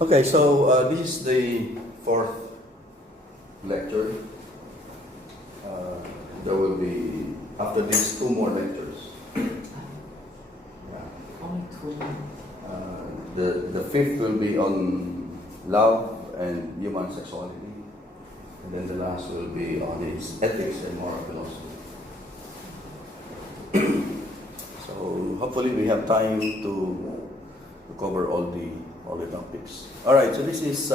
Okay, so this is the fourth lecture. There will be, after this, two more lectures. Yeah. Only two. The fifth will be on love and human sexuality. And then the last will be on its ethics and moral philosophy. So hopefully we have time to cover all the topics. All right, so this is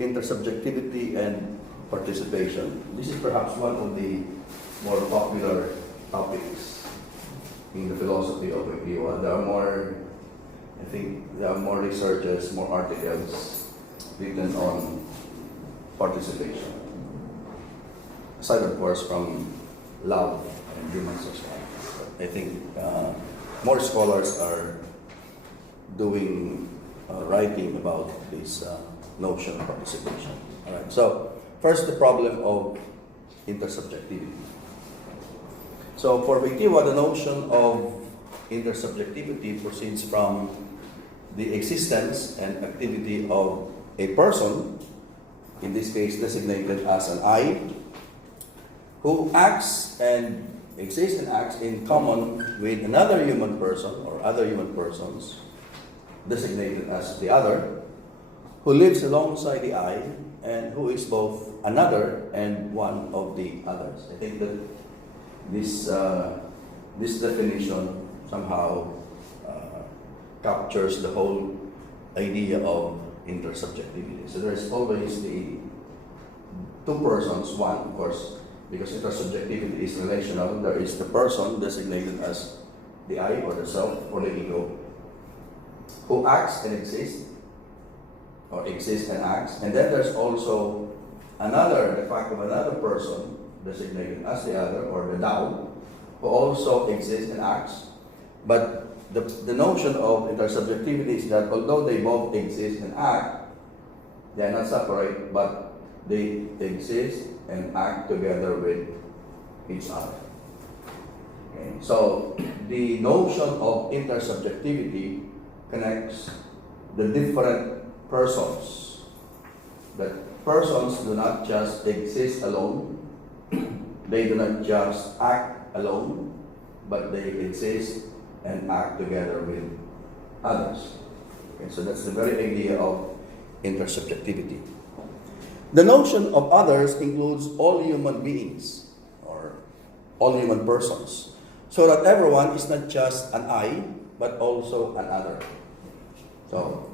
intersubjectivity and participation. This is perhaps one of the more popular topics in the philosophy of Wojtyla. There are more, I think, there are more researches, more articles written on participation. Aside, of course, from love and human sexuality. I think more scholars are doing writing about this notion of participation. All right. So first, the problem of intersubjectivity. So for Wojtyla, the notion of intersubjectivity proceeds from the existence and activity of a person, in this case designated as an I, who acts and exists and acts in common with another human person or other human persons, designated as the other, who lives alongside the I and who is both another and one of the others. I think that this definition somehow captures the whole idea of intersubjectivity. So there is always the two persons, one, of course, because intersubjectivity is relational. There is the person designated as the I or the self or the ego, who acts and exists, or exists and acts. And then there's also another, the fact of another person designated as the other, or the Tao, who also exists and acts. But the notion of intersubjectivity is that although they both exist and act, they are not separate, but they exist and act together with each other. Okay? So the notion of intersubjectivity connects the different persons. That persons do not just exist alone, they do not just act alone, but they exist and act together with others. Okay, so that's the very idea of intersubjectivity. The notion of others includes all human beings, or all human persons, so that everyone is not just an I, but also an other. So,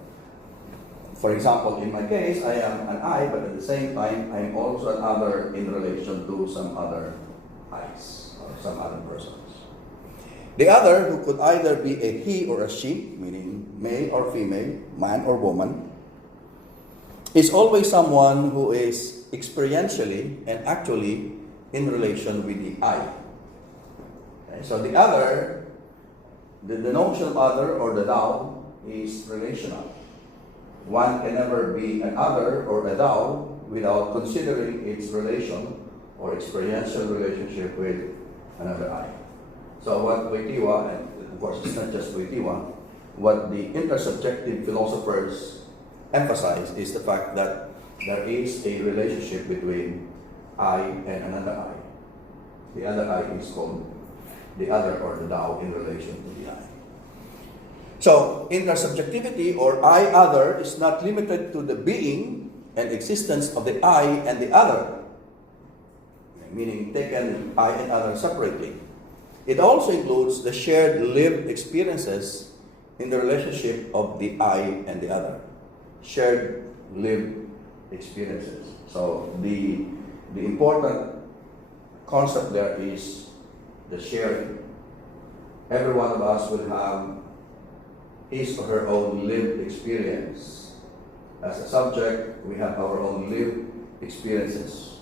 for example, in my case, I am an I, but at the same time, I am also an other in relation to some other I's, or some other persons. The other, who could either be a he or a she, meaning male or female, man or woman, is always someone who is experientially and actually in relation with the I. Okay? So the other, the notion of other or the Tao is relational. One can never be an other or a Tao without considering its relation or experiential relationship with another I. So what Wojtyla, and of course it's not just Wojtyla, what the intersubjective philosophers emphasize is the fact that there is a relationship between I and another I. The other I is called the other or the Tao in relation to the I. So intersubjectivity or I-other is not limited to the being and existence of the I and the other, meaning taken I and other separately. It also includes the shared lived experiences in the relationship of the I and the other. Shared lived experiences. So the important concept there is the sharing. Every one of us will have his or her own lived experience. As a subject, we have our own lived experiences.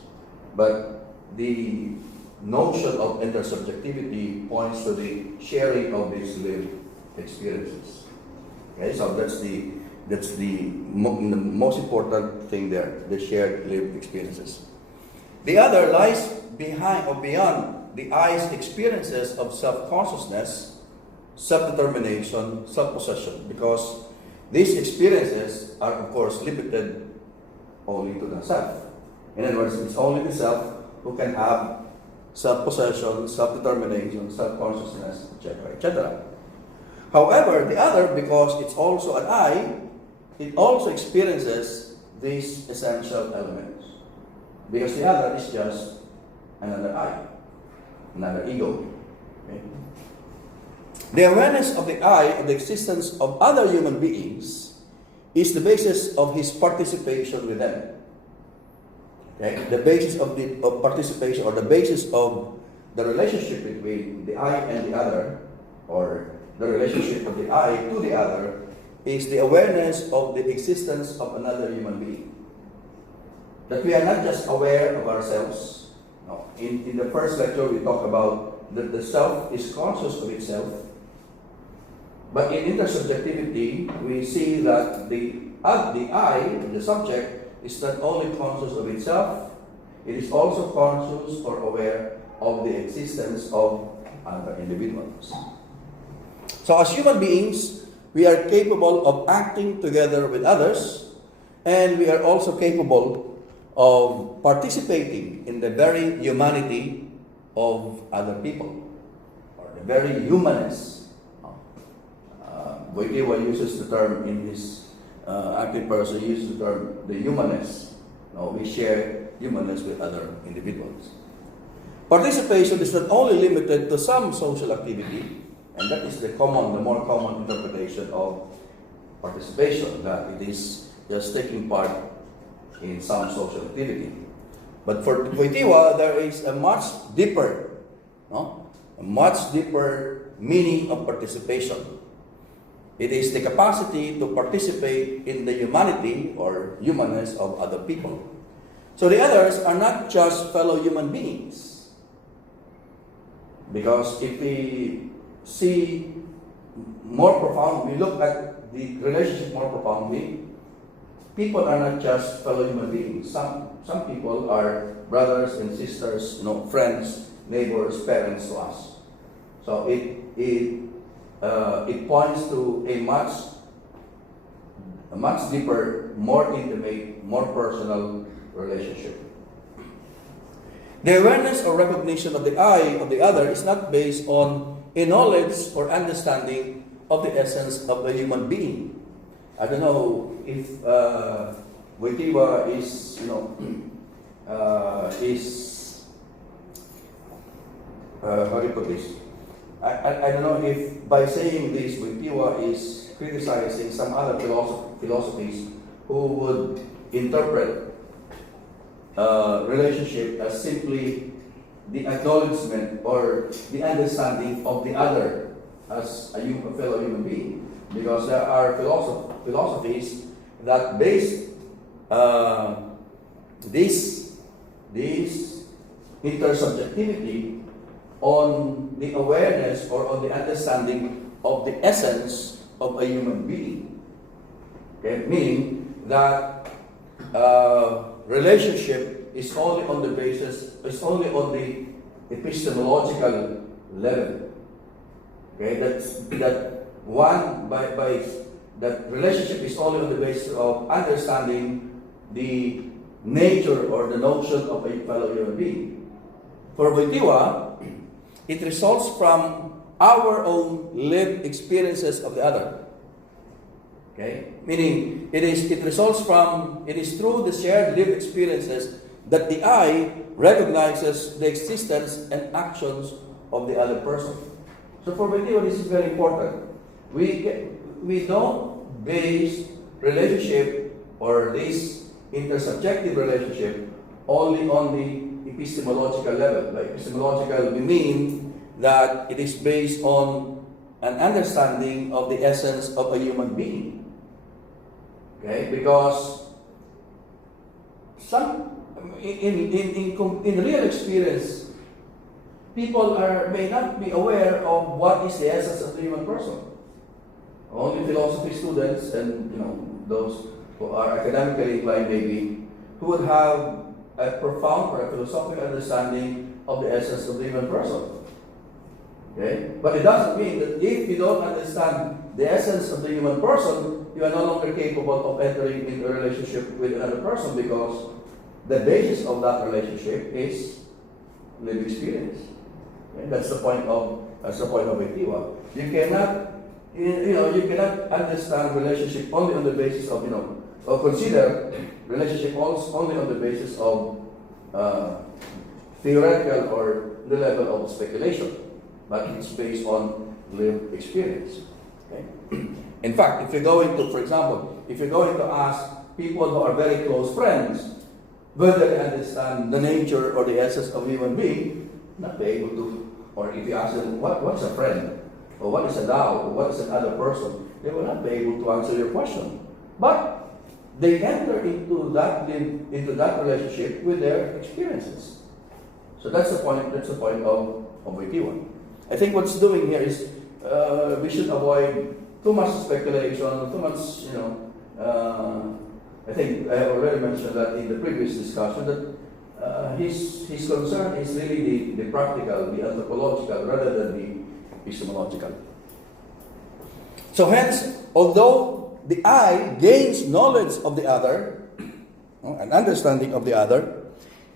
But the notion of intersubjectivity points to the sharing of these lived experiences. Okay, so that's the most important thing there, the shared lived experiences. The other lies behind or beyond the I's experiences of self-consciousness, self-determination, self-possession, because these experiences are, of course, limited only to the self. In other words, it's only the self who can have self-possession, self-determination, self-consciousness, etc., etc. However, the other, because it's also an I, it also experiences these essential elements. Because the other is just another I, another ego. Okay? The awareness of the I, of the existence of other human beings, is the basis of his participation with them. Okay? The basis of participation, or the basis of the relationship between the I and the other, or the relationship of the I to the other, is the awareness of the existence of another human being. That we are not just aware of ourselves. No. In the first lecture, we talked about that the self is conscious of itself. But in intersubjectivity, we see that the I, the subject, is not only conscious of itself, it is also conscious or aware of the existence of other individuals. So as human beings, we are capable of acting together with others, and we are also capable of participating in the very humanity of other people, or the very humanness. Wojtyla uses the term in his active person, he uses the term the humanness. We share humanness with other individuals. Participation is not only limited to some social activity, and that is the more common interpretation of participation, that it is just taking part in some social activity. But for Wojtyla, there is a much deeper meaning of participation. It is the capacity to participate in the humanity or humanness of other people. So the others are not just fellow human beings. Because if we see more profound, we look at the relationship more profoundly, people are not just fellow human beings. Some people are brothers and sisters, friends, neighbors, parents to us. So it points to a much deeper, more intimate, more personal relationship. The awareness or recognition of the I of the other is not based on a knowledge or understanding of the essence of a human being. I don't know if Wojtyla is, how do you put this? I don't know if by saying this, Wojtyla is criticizing some other philosophies who would interpret relationship as simply the acknowledgement or the understanding of the other as a fellow human being. Because there are philosophies that base this intersubjectivity on the awareness or on the understanding of the essence of a human being. Okay? Meaning that relationship is only on the epistemological level. Okay? That relationship is only on the basis of understanding the nature or the notion of a fellow human being. For Wojtyla, it results from our own lived experiences of the other. Okay? Meaning, it is through the shared lived experiences that the I recognizes the existence and actions of the other person. So for Wojtyla, this is very important. We don't base relationship or this intersubjective relationship only on the epistemological level. By epistemological, we mean that it is based on an understanding of the essence of a human being. Okay? Because in real experience, people may not be aware of what is the essence of the human person. Only philosophy students and those who are academically inclined maybe, who would have a profound or a philosophical understanding of the essence of the human person. Okay? But it doesn't mean that if you don't understand the essence of the human person, you are no longer capable of entering into a relationship with another person, because the basis of that relationship is lived experience. Okay? That's the point of Wojtyla. You cannot, you cannot understand relationship only on the basis of, or consider relationship only on the basis of theoretical or the level of speculation, but it's based on lived experience. Okay? In fact, if you're going to, for example, if you're going to ask people who are very close friends whether they understand the nature or the essence of a human being, not be able to. Or if you ask them, what's a friend? Or what is a Tao? Or what is another person? They will not be able to answer your question. But they enter into that relationship with their experiences. So that's the point of Wojtyla. I think what's doing here is we should avoid too much speculation, too much, I think I have already mentioned that in the previous discussion, that his concern is really the practical, the anthropological, rather than the epistemological. So hence, although the I gains knowledge of the other, an understanding of the other,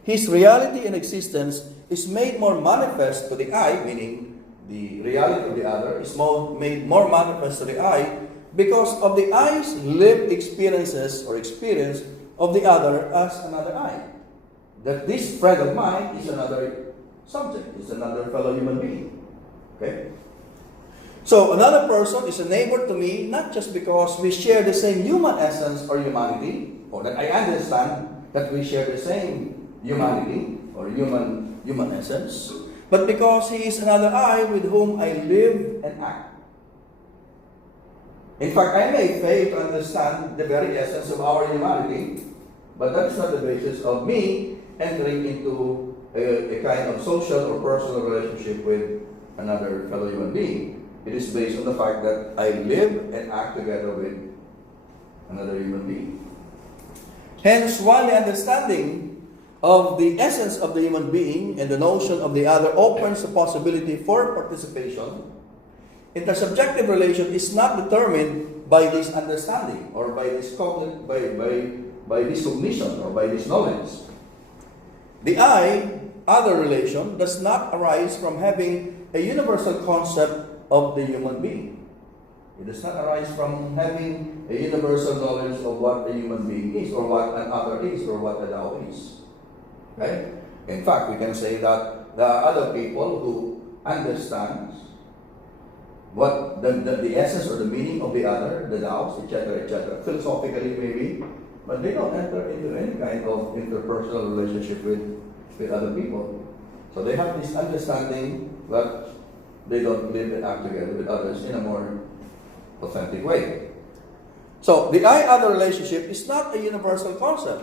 his reality and existence is made more manifest to the I, meaning the reality of the other is made more manifest to the I because of the I's lived experiences or experience of the other as another I. That this friend of mine is another subject, is another fellow human being. Okay? So another person is a neighbor to me, not just because we share the same human essence or humanity, or that I understand that we share the same humanity or human essence, but because he is another I with whom I live and act. In fact, I may fail to understand the very essence of our humanity, but that's not the basis of me entering into a kind of social or personal relationship with another fellow human being. It is based on the fact that I live and act together with another human being. Hence, while the understanding of the essence of the human being and the notion of the other opens the possibility for participation, intersubjective relation is not determined by this understanding or by this by this cognition or by this knowledge. The other relation does not arise from having a universal concept of the human being. It does not arise from having a universal knowledge of what a human being is, or what an other is, or what a Tao is. Right? In fact, we can say that there are other people who understand what the essence or the meaning of the other, the Taos, etc., philosophically maybe, but they don't enter into any kind of interpersonal relationship with other people. So they have this understanding that they don't live and act together with others in a more authentic way. So the I-other relationship is not a universal concept.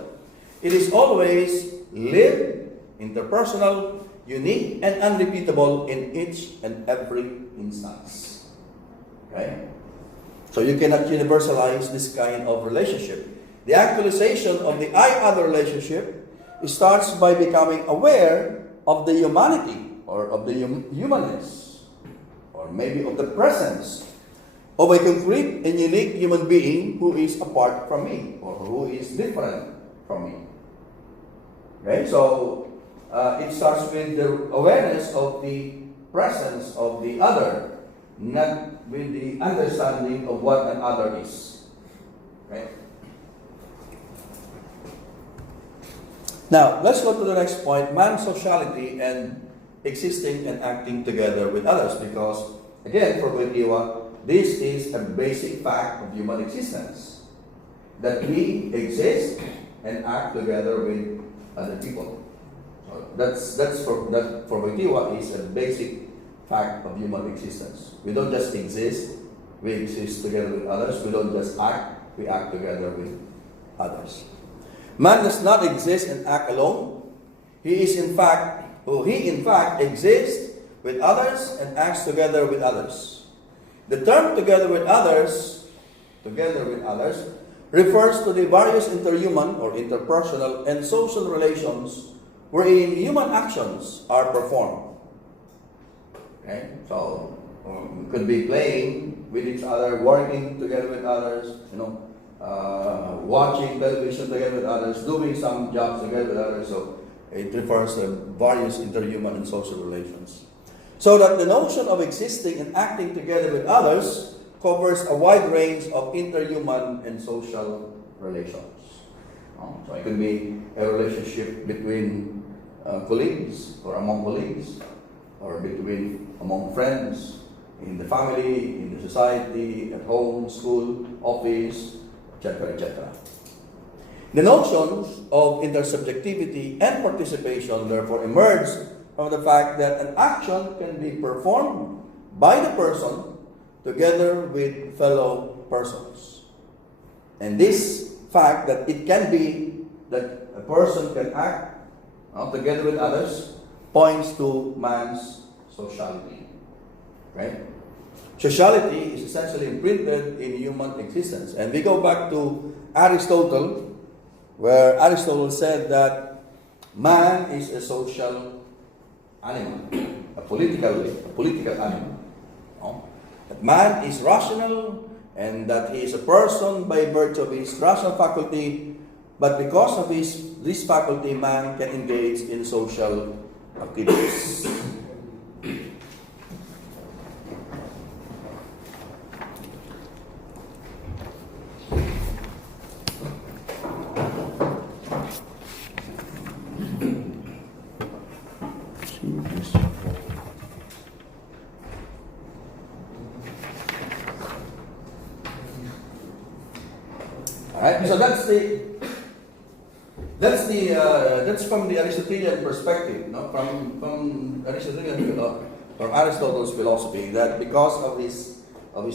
It is always lived, interpersonal, unique, and unrepeatable in each and every instance. Okay? So you cannot universalize this kind of relationship. The actualization of the I-other relationship starts by becoming aware of the humanity or of the humanness, or maybe of the presence of a concrete and unique human being who is apart from me or who is different from me. Okay, so it starts with the awareness of the presence of the other, not with the understanding of what an other is. Okay? Now, let's go to the next point, man's sociality and existing and acting together with others, because, again, for Wojtyla, this is a basic fact of human existence, that we exist and act together with other people. So for Wojtyla is a basic fact of human existence. We don't just exist, we exist together with others. We don't just act, we act together with others. Man does not exist and act alone. He in fact exists with others and acts together with others. The term together with others, refers to the various interhuman or interpersonal and social relations wherein human actions are performed. Okay? So, could be playing with each other, working together with others, watching television together with others, doing some jobs together with others. So, it refers to various interhuman and social relations. So that the notion of existing and acting together with others covers a wide range of interhuman and social relations. So it could be a relationship between colleagues or among colleagues, or among friends, in the family, in the society, at home, school, office, etc., etc. The notions of intersubjectivity and participation therefore emerge from the fact that an action can be performed by the person together with fellow persons. And this fact that it can be that a person can act together with others points to man's sociality. Right? Sociality is essentially imprinted in human existence. And we go back to Aristotle, where Aristotle said that man is a social animal, a political animal. That man is rational, and that he is a person by virtue of his rational faculty, but because of this faculty, man can engage in social activities. Alright, so that's from the Aristotelian perspective, from Aristotle's philosophy, that because of his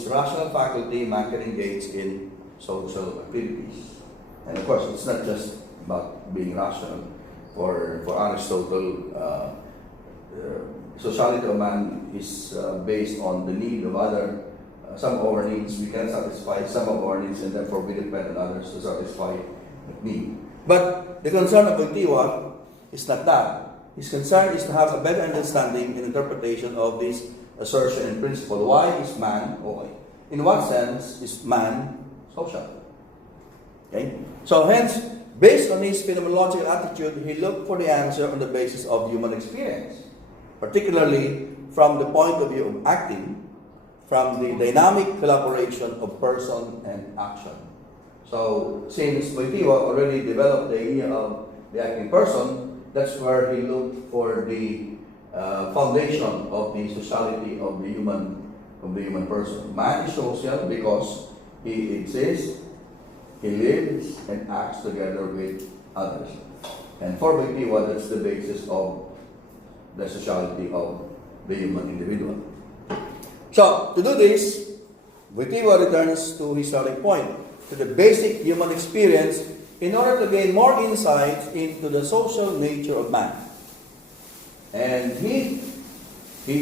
rational faculty, man can engage in social activities. And of course, it's not just about being rational. For Aristotle, sociality of man is based on the need of other. Some of our needs we can satisfy, some of our needs, and therefore we depend on others to satisfy that need. But the concern of Wojtyla is not that. His concern is to have a better understanding and interpretation of this assertion and principle. Why is man, or in what sense is man social? Okay? So hence, based on his phenomenological attitude, he looked for the answer on the basis of human experience, particularly from the point of view of acting, from the dynamic collaboration of person and action. So, since Wojtyla already developed the idea of the acting person, that's where he looked for the foundation of the sociality of the human person. Man is social because he exists, he lives, and acts together with others. And for Wojtyla, that's the basis of the sociality of the human individual. So, to do this, Wojtyla returns to his starting point, to the basic human experience, in order to gain more insight into the social nature of man. And he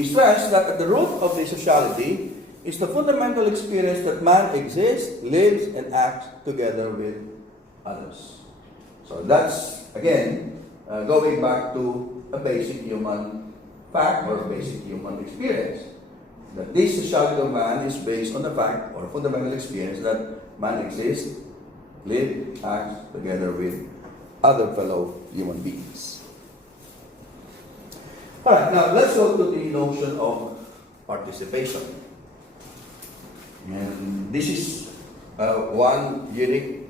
stressed that at the root of the sociality is the fundamental experience that man exists, lives, and acts together with others. So that's, again, going back to a basic human fact or a basic human experience. That this sociality of man is based on the fact or fundamental experience that man exists, lives, acts together with other fellow human beings. Alright, now let's go to the notion of participation. And this is one unique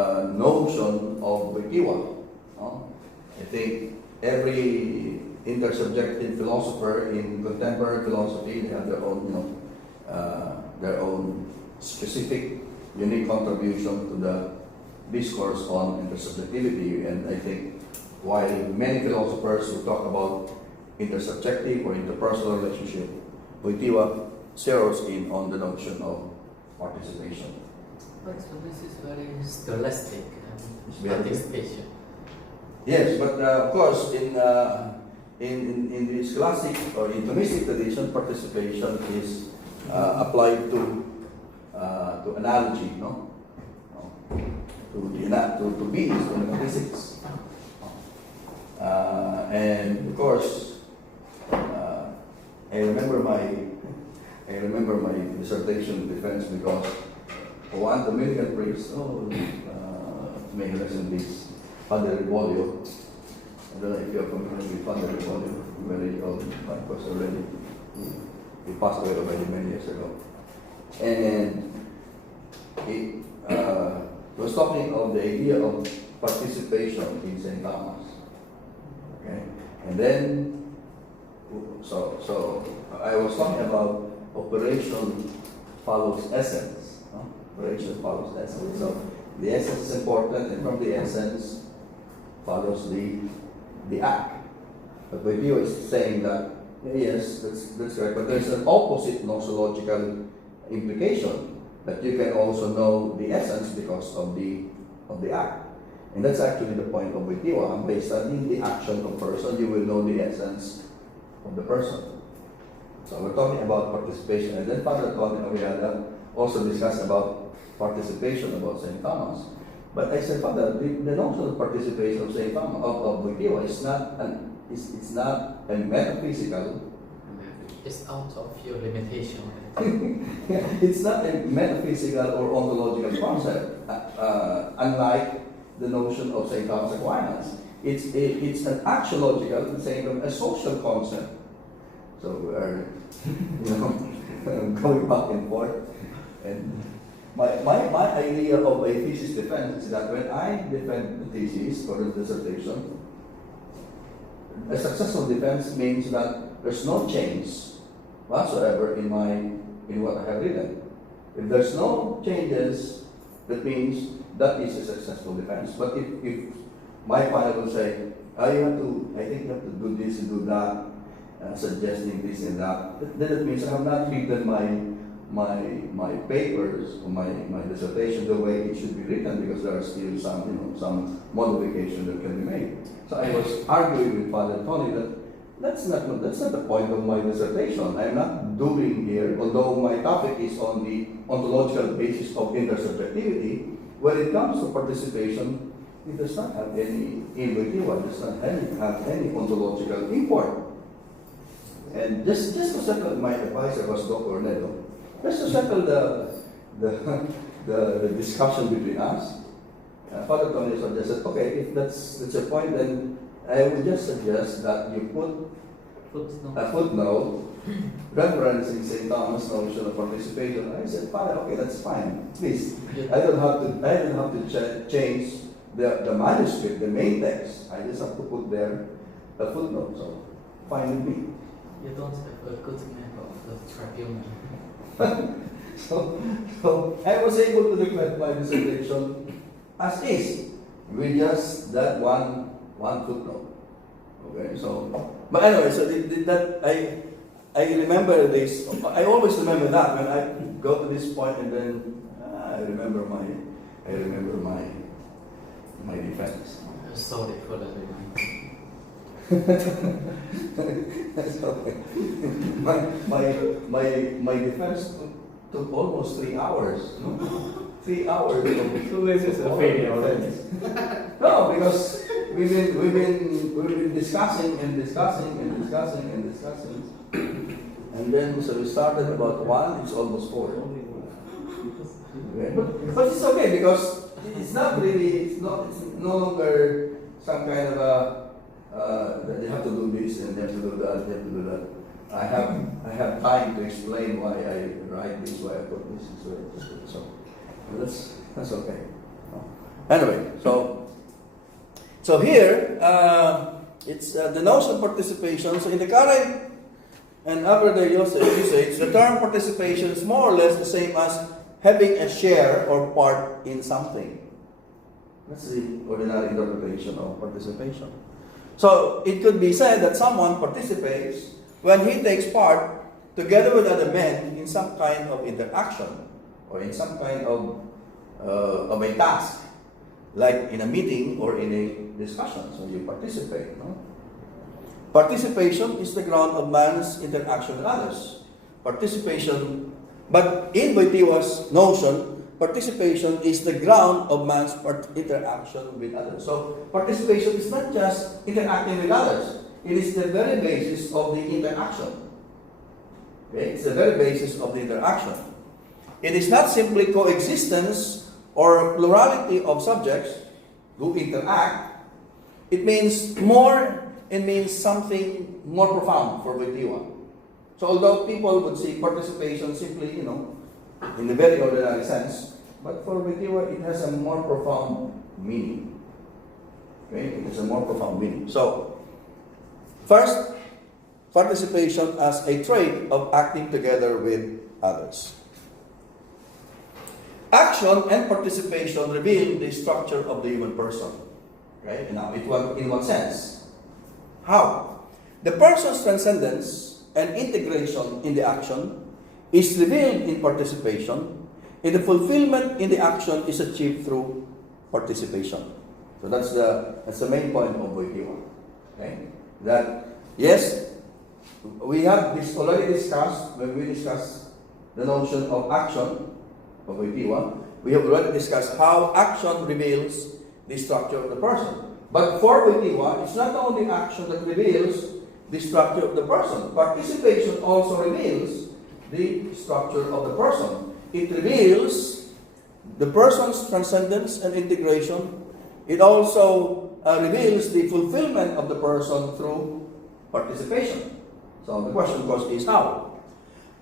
notion of Wojtyla. I think every intersubjective philosopher in contemporary philosophy, they have their own specific, unique contribution to the discourse on intersubjectivity. And I think while many philosophers who talk about intersubjective or interpersonal relationship, Wojtyla zeroes in on the notion of participation. So this is very scholastic participation. Yes, but of course, in the scholastic or in Thomistic tradition, participation is applied to analogy, to beings, to metaphysics, and of course, I remember my dissertation defense because one Dominican priest, may he rest in peace, Father Rebolio. I don't know if you're familiar with Father Rebolio, very old, of course already. He passed away already many years ago. And he was talking of the idea of participation in St. Thomas. Okay? And then, so I was talking about operation follows essence. No? Operation follows essence. So the essence is important, and from the essence follows the act. But Wojtyla is saying that, yes, that's right, but there's an opposite nosological implication, that you can also know the essence because of the act. And that's actually the point of Wojtyla. By studying the action of person, you will know the essence of the person. So we're talking about participation, and then Father Tony Oriada also discussed about participation about St. Thomas. But I said, Father, the notion of participation of St. Thomas of Wojtyla is not it's not a metaphysical. It's out of your limitation. It's not a metaphysical or ontological concept, unlike the notion of St. Thomas Aquinas. It's an axiological, a social concept. So we are, going back and forth. And my idea of a thesis defense is that when I defend the thesis or the dissertation, a successful defense means that there's no change whatsoever in what I have written. If there's no changes, that means that is a successful defense. But if my final will say, I think you have to do this and do that, suggesting this and that, then it means I have not written my papers or my dissertation the way it should be written, because there are still some modification that can be made. So I was arguing with Father Tony that that's not the point of my dissertation. I'm not doing here, although my topic is on the ontological basis of intersubjectivity. When it comes to participation, it does not have any does not have any ontological import. And just to settle, my advisor was Dr. Ornedo. Just to settle the discussion between us, Father Tony suggested, okay, if that's your point, then I would just suggest that you put a footnote referencing St. Thomas' notion of participation. I said, Father, okay, that's fine. Please, I don't have to change the manuscript, the main text. I just have to put there a footnote. So, fine with me. You don't have a good member of the tribunal. So I was able to defend my dissertation as is, with just that one footnote. Okay, so, but anyway, so that I remember this. I always remember that when I go to this point, and then I remember my defense. Sorry for that. That's okay. My defense took almost 3 hours. 3 hours. So this is a failure. No, because we've been discussing, and then so we started about 1. It's almost 4. Okay. But it's okay, because it's not really. It's no longer some kind of a. That they have to do this and they have to do that, they have to do that. I have time to explain why I write this, why I put this, so that's okay. Anyway, so here it's the notion of participation. So in the current and everyday usage, the term participation is more or less the same as having a share or part in something. That's the ordinary interpretation of participation. So it could be said that someone participates when he takes part together with other men in some kind of interaction or in some kind of a task, like in a meeting or in a discussion. So you participate. No? Participation is the ground of man's interaction with others. Participation, but in Wojtyla's notion, participation is the ground of man's interaction with others. So participation is not just interacting with others. It is the very basis of the interaction. Okay? It's the very basis of the interaction. It is not simply coexistence or plurality of subjects who interact. It means more, it means something more profound for Wojtyla. So although people would see participation simply, in the very ordinary sense, but for Wojtyla it has a more profound meaning. Okay? It has a more profound meaning. So, first, participation as a trait of acting together with others. Action and participation reveal the structure of the human person. Right? Now, in what sense? How? The person's transcendence and integration in the action is revealed in participation, and the fulfillment in the action is achieved through participation. So that's the main point of Wojtyla. Okay? That, yes, we have this already discussed when we discussed the notion of action of Wojtyla. We have already discussed how action reveals the structure of the person. But for Wojtyla, it's not only action that reveals the structure of the person. Participation also reveals the structure of the person. It reveals the person's transcendence and integration. It also reveals the fulfillment of the person through participation. So the question, of course, is how?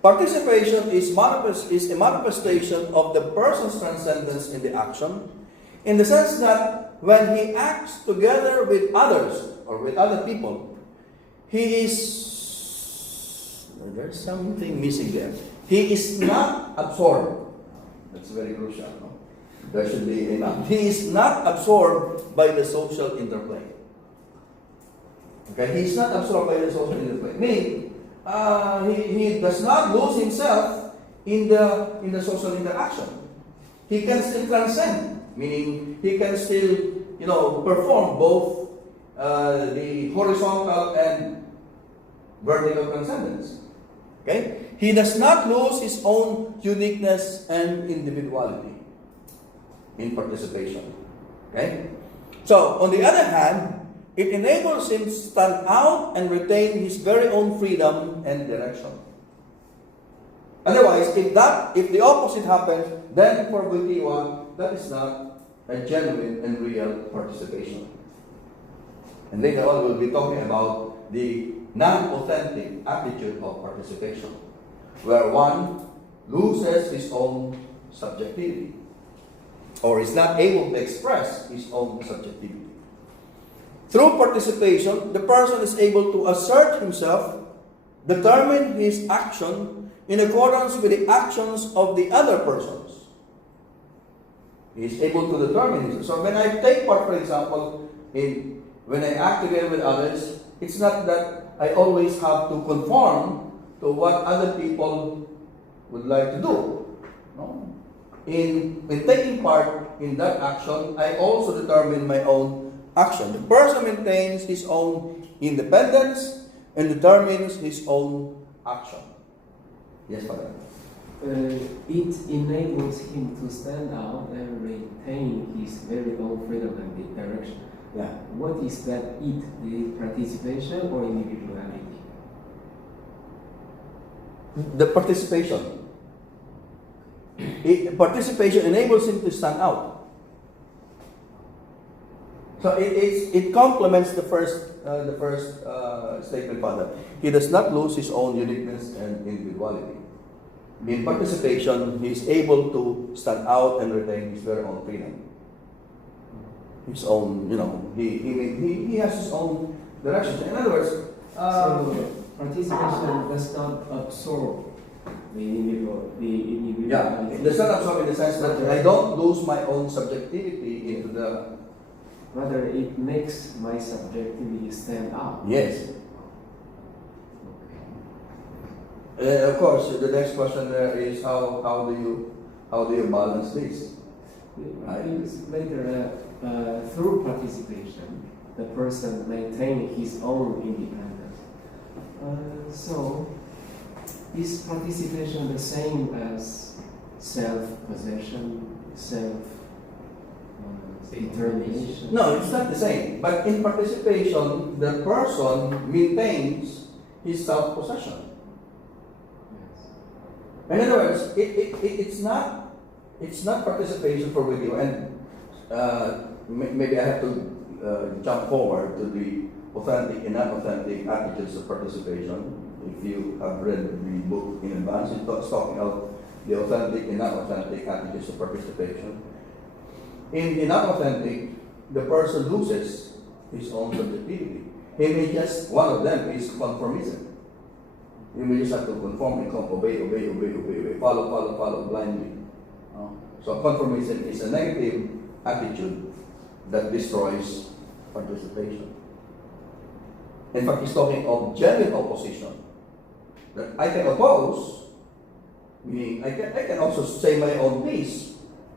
Participation is a manifestation of the person's transcendence in the action, in the sense that when he acts together with others or with other people, there's something missing there. He is not absorbed. That's very crucial. No? There should be enough. He is not absorbed by the social interplay. Okay, he is not absorbed by the social interplay. Meaning, he does not lose himself in the social interaction. He can still transcend, meaning he can still perform both the horizontal and vertical transcendence. Okay? He does not lose his own uniqueness and individuality in participation. Okay? So, on the other hand, it enables him to stand out and retain his very own freedom and direction. Otherwise, if the opposite happens, then for Wojtyla, that is not a genuine and real participation. And later on, we'll be talking about the non-authentic attitude of participation, where one loses his own subjectivity, or is not able to express his own subjectivity. Through participation, the person is able to assert himself, determine his action in accordance with the actions of the other persons. He is able to determine himself. So when I take part, for example, when I act together with others, it's not that I always have to conform to what other people would like to do. No? In taking part in that action, I also determine my own action. The person maintains his own independence and determines his own action. Yes, Father. It enables him to stand out and retain his very own freedom and direction. Yeah. What is that it? The participation or individuality? The participation. Participation enables him to stand out. So it complements the first statement, Father. He does not lose his own uniqueness and individuality. In participation, he is able to stand out and retain his very own freedom. His own, he has his own direction. In other words, so participation does not absorb the individual. Yeah, it does not absorb in the sense that I don't lose my own subjectivity into the. Rather, it makes my subjectivity stand out. Yes. Of course, the next question there is how do you balance this? Later, through participation, the person maintains his own independence. So, is participation the same as self-possession, self-determination? No, it's not the same. But in participation, the person maintains his self-possession. In other words, it's not participation for video. And maybe I have to jump forward to the authentic and non-authentic attitudes of participation. If you have read the book in advance, it's talking about the authentic and non-authentic attitudes of participation. In the non-authentic, the person loses his own subjectivity. He may just, one of them is conformism. You may just have to conform and obey, follow blindly. So conformism is a negative attitude that destroys participation. In fact, he's talking of genuine opposition. That I can oppose, meaning I can also say my own piece,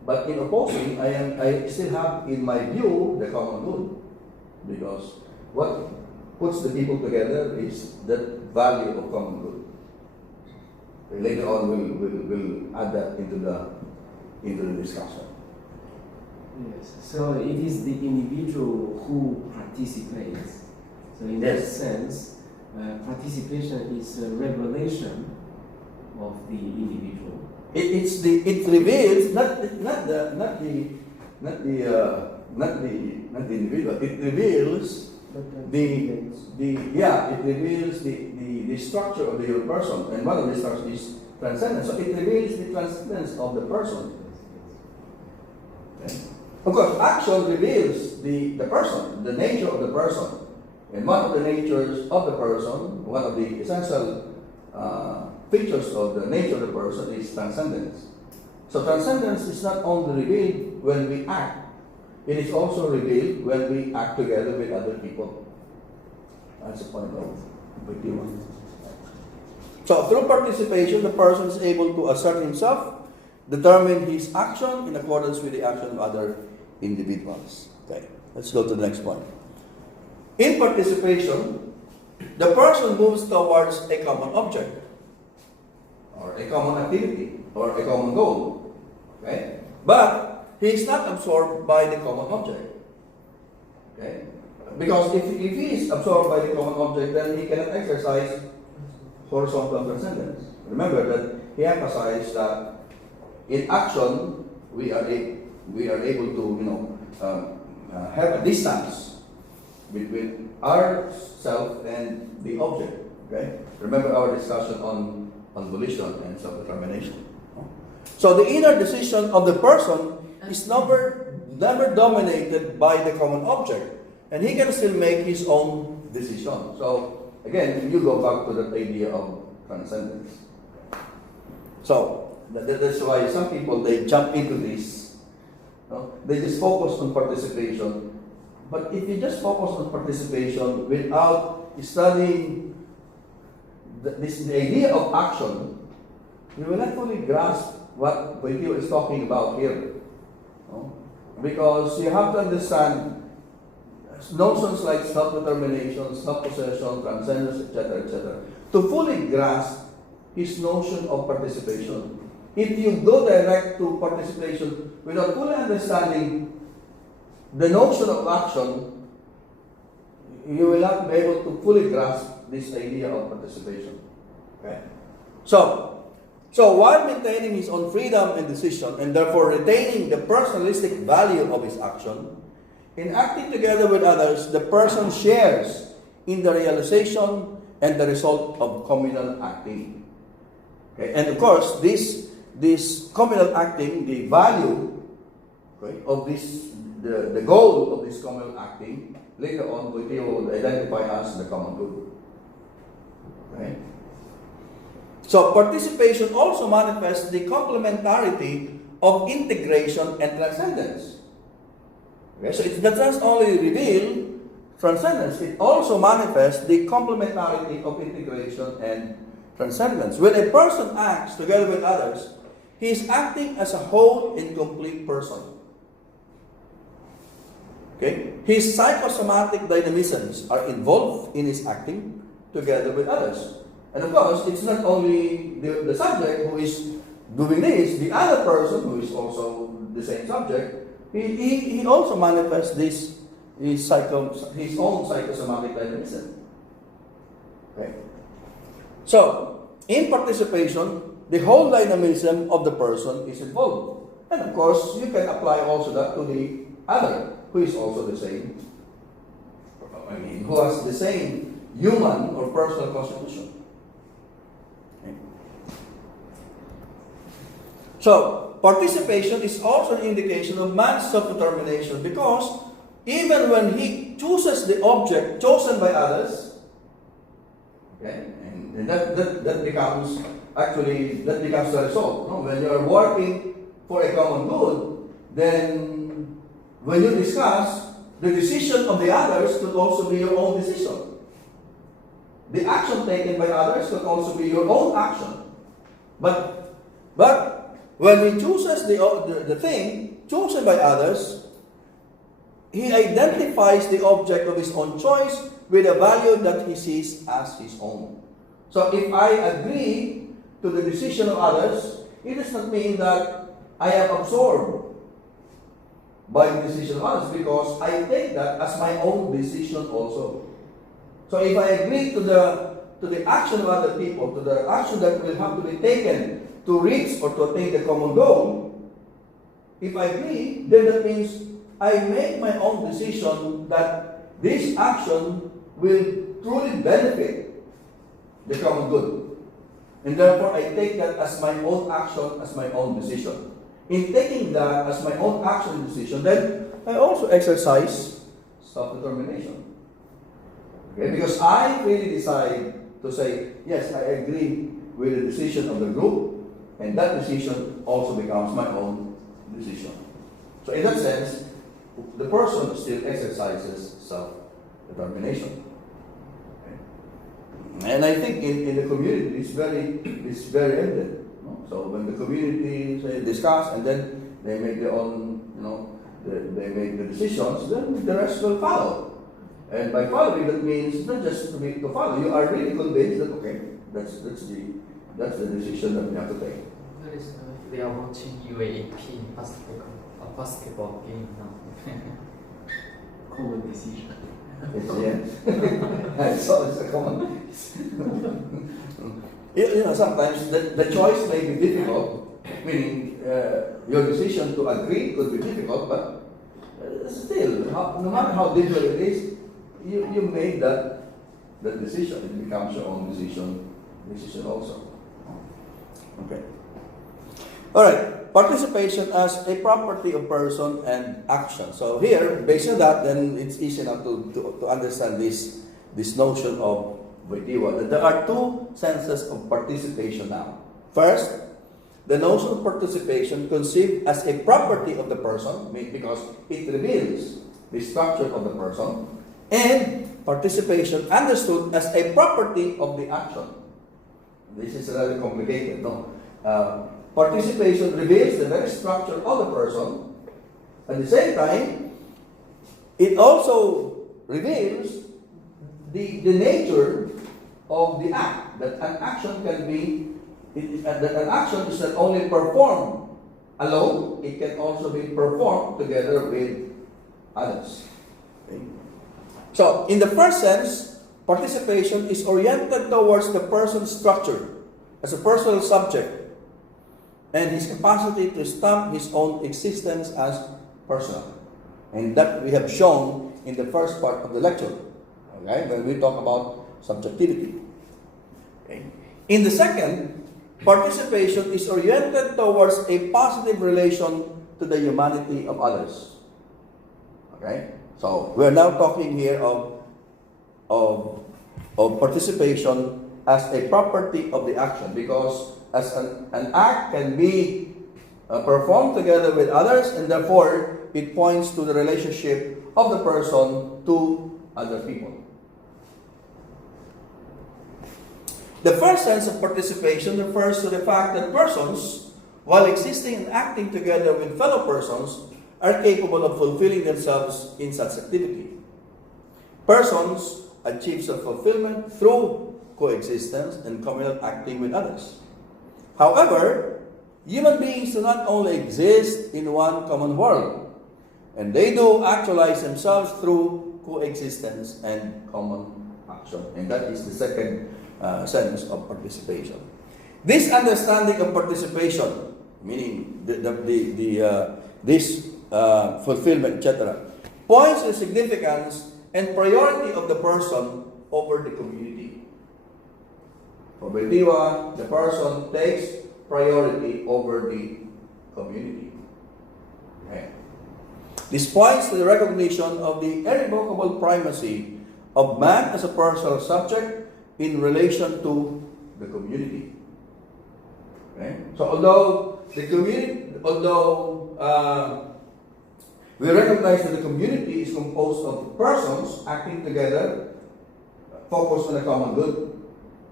but in opposing, I still have in my view the common good. Because what puts the people together is that value of common good. Later on, we'll add that into the discussion. Yes. So it is the individual who participates. So in that sense, participation is a revelation of the individual. It reveals not the individual. It reveals it reveals the structure of the person, and one of the structures is transcendence. So it reveals the transcendence of the person. Okay. Of course, action reveals the person, the nature of the person. And one of the natures of the person, one of the essential features of the nature of the person is transcendence. So transcendence is not only revealed when we act, it is also revealed when we act together with other people. That's the point of Wojtyla. So through participation, the person is able to assert himself, determine his action in accordance with the action of other individuals. Okay, let's go to the next point. In participation, the person moves towards a common object, or a common activity, or a common goal. Okay? But he is not absorbed by the common object. Okay? Because if he is absorbed by the common object, then he cannot exercise horizontal transcendence. Remember that he emphasized that in action we are able to have a distance between ourself and the object. Okay? Remember our discussion on volition and self-determination. So the inner decision of the person is never dominated by the common object, and he can still make his own decision. So again, you go back to that idea of transcendence. So that's why some people, they jump into this. They just focus on participation. But if you just focus on participation without studying the idea of action, you will not fully grasp what Wojtyla is talking about here. Because you have to understand notions like self-determination, self-possession, transcendence, etc., to fully grasp his notion of participation. If you go direct to participation without fully understanding the notion of action, you will not be able to fully grasp this idea of participation. Okay? So while maintaining his own freedom and decision, and therefore retaining the personalistic value of his action, in acting together with others, the person shares in the realization and the result of communal acting. Okay? And of course, this communal acting, the value, okay, of this, the goal of this communal acting, later on, Wojtyla will identify as the common good. Okay? So participation also manifests the complementarity of integration and transcendence. Okay? So it does not only reveal transcendence, it also manifests the complementarity of integration and transcendence. When a person acts together with others, he is acting as a whole and complete person. Okay? His psychosomatic dynamisms are involved in his acting together with others. And of course, it's not only the subject who is doing this, the other person who is also the same subject, he also manifests his own psychosomatic dynamism. Okay? So, in participation, the whole dynamism of the person is involved. And of course, you can apply also that to the other, who is also the same, who has the same human or personal constitution. Okay. So, participation is also an indication of man's self-determination, because even when he chooses the object chosen by others, okay, and that becomes the result. No? When you are working for a common good, then when you discuss, the decision of the others could also be your own decision. The action taken by others could also be your own action. But when he chooses the thing chosen by others, he identifies the object of his own choice with a value that he sees as his own. So if I agree to the decision of others, it does not mean that I am absorbed by the decision of others, because I take that as my own decision also. So if I agree to the action of other people, to the action that will have to be taken to reach or to attain the common goal, if I agree, then that means I make my own decision that this action will truly benefit the common good. And therefore, I take that as my own action, as my own decision. In taking that as my own action and decision, then I also exercise self-determination. Okay? Because I really decide to say, yes, I agree with the decision of the group, and that decision also becomes my own decision. So in that sense, the person still exercises self-determination. Okay? And I think in the community, it's very evident. No? So when the community discuss and then they make their own, they make the decisions, then the rest will follow. And by following, that means not just to follow. You are really convinced that okay, that's the decision that we have to take. We are watching UAAP basketball game now. Common decision. It's a common. Sometimes the choice may be difficult, meaning your decision to agree could be difficult, but still, no matter how difficult it is, you made that decision. It becomes your own decision also. Okay. All right. Participation as a property of person and action. So here, based on that, then it's easy enough to understand this notion of Wojtyla. That there are two senses of participation now. First, the notion of participation conceived as a property of the person, because it reveals the structure of the person, and participation understood as a property of the action. This is rather complicated, no? Participation reveals the very structure of the person. At the same time, it also reveals the nature of the act. That an action can be, that an action is not only performed alone, it can also be performed together with others. Okay? So, in the first sense, participation is oriented towards the person's structure as a personal subject, and his capacity to stamp his own existence as personal. And that we have shown in the first part of the lecture, okay, when we talk about subjectivity. Okay. In the second, participation is oriented towards a positive relation to the humanity of others. Okay? So, we're now talking here of participation as a property of the action, because as an act can be performed together with others, and therefore it points to the relationship of the person to other people. The first sense of participation refers to the fact that persons, while existing and acting together with fellow persons, are capable of fulfilling themselves in such activity. Persons achieve self-fulfillment through coexistence and communal acting with others. However, human beings do not only exist in one common world, and they do actualize themselves through coexistence and common action. And that is the second sense of participation. This understanding of participation, meaning this fulfillment, etc., points to the significance and priority of the person over the community. For Wojtyla, the person takes priority over the community. Okay. This points to the recognition of the irrevocable primacy of man as a personal subject in relation to the community. Okay? So although we recognize that the community is composed of persons acting together, focused on a common good,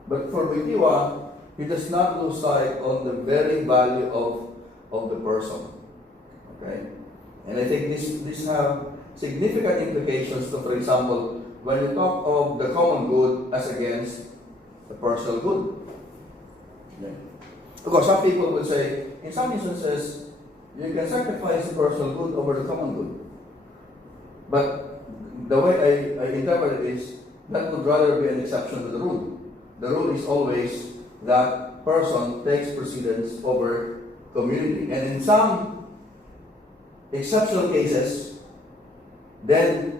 but for Wojtyla, he does not lose sight on the very value of the person. Okay? And I think this have significant implications to, for example, when you talk of the common good as against the personal good. Okay? Of course, some people will say, in some instances, you can sacrifice the personal good over the common good. But the way I interpret it is, that would rather be an exception to the rule. The rule is always that person takes precedence over community. And in some exceptional cases, then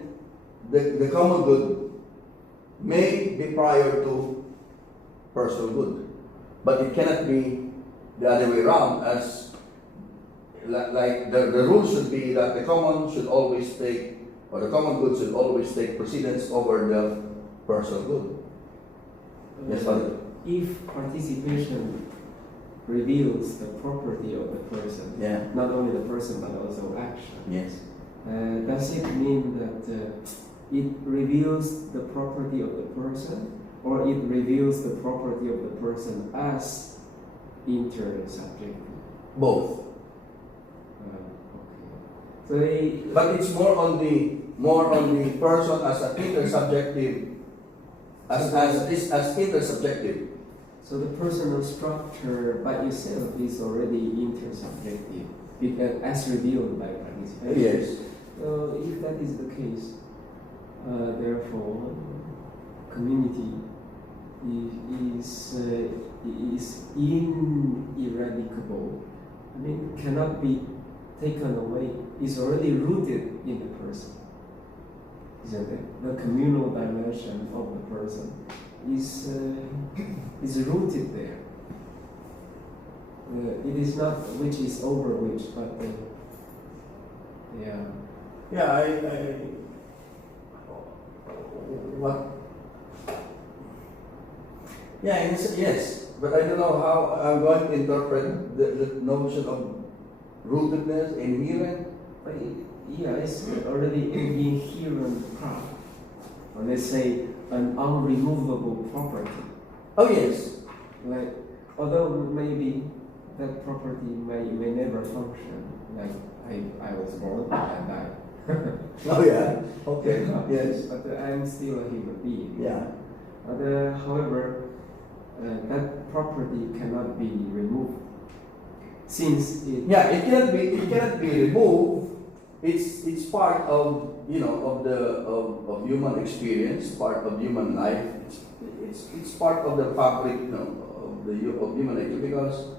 the common good may be prior to personal good. But it cannot be the other way around, as like the rule should be that the common should always take, or the common good should always take precedence over the personal good. Yes, Father. If participation reveals the property of the person, Yeah. not only the person but also action, Yes. does it mean that it reveals the property of the person, or it reveals the property of the person as intersubjective? Both. Okay. So But it's more on the person as an intersubjective, as intersubjective. So the personal structure by itself is already intersubjective, as revealed by participation. Yes. So if that is the case, therefore, community is ineradicable. I mean, cannot be taken away. It's already rooted in the person, isn't it? The communal dimension of the person is rooted there. It is not which is over which, but yeah. Yeah, what? Yeah, yes, but I don't know how I'm going to interpret the notion of rootedness, inherent. But it's already an inherent part, or let's say an unremovable property. Oh yes. Like, although maybe that property may never function. Like I was born, I died. Oh yeah. Okay. Yes. But I'm still a human being. Yeah. But, however, that property cannot be removed, since it. Yeah, it cannot be removed. It's part of of human experience, part of human life. It's part of the fabric, of human nature, because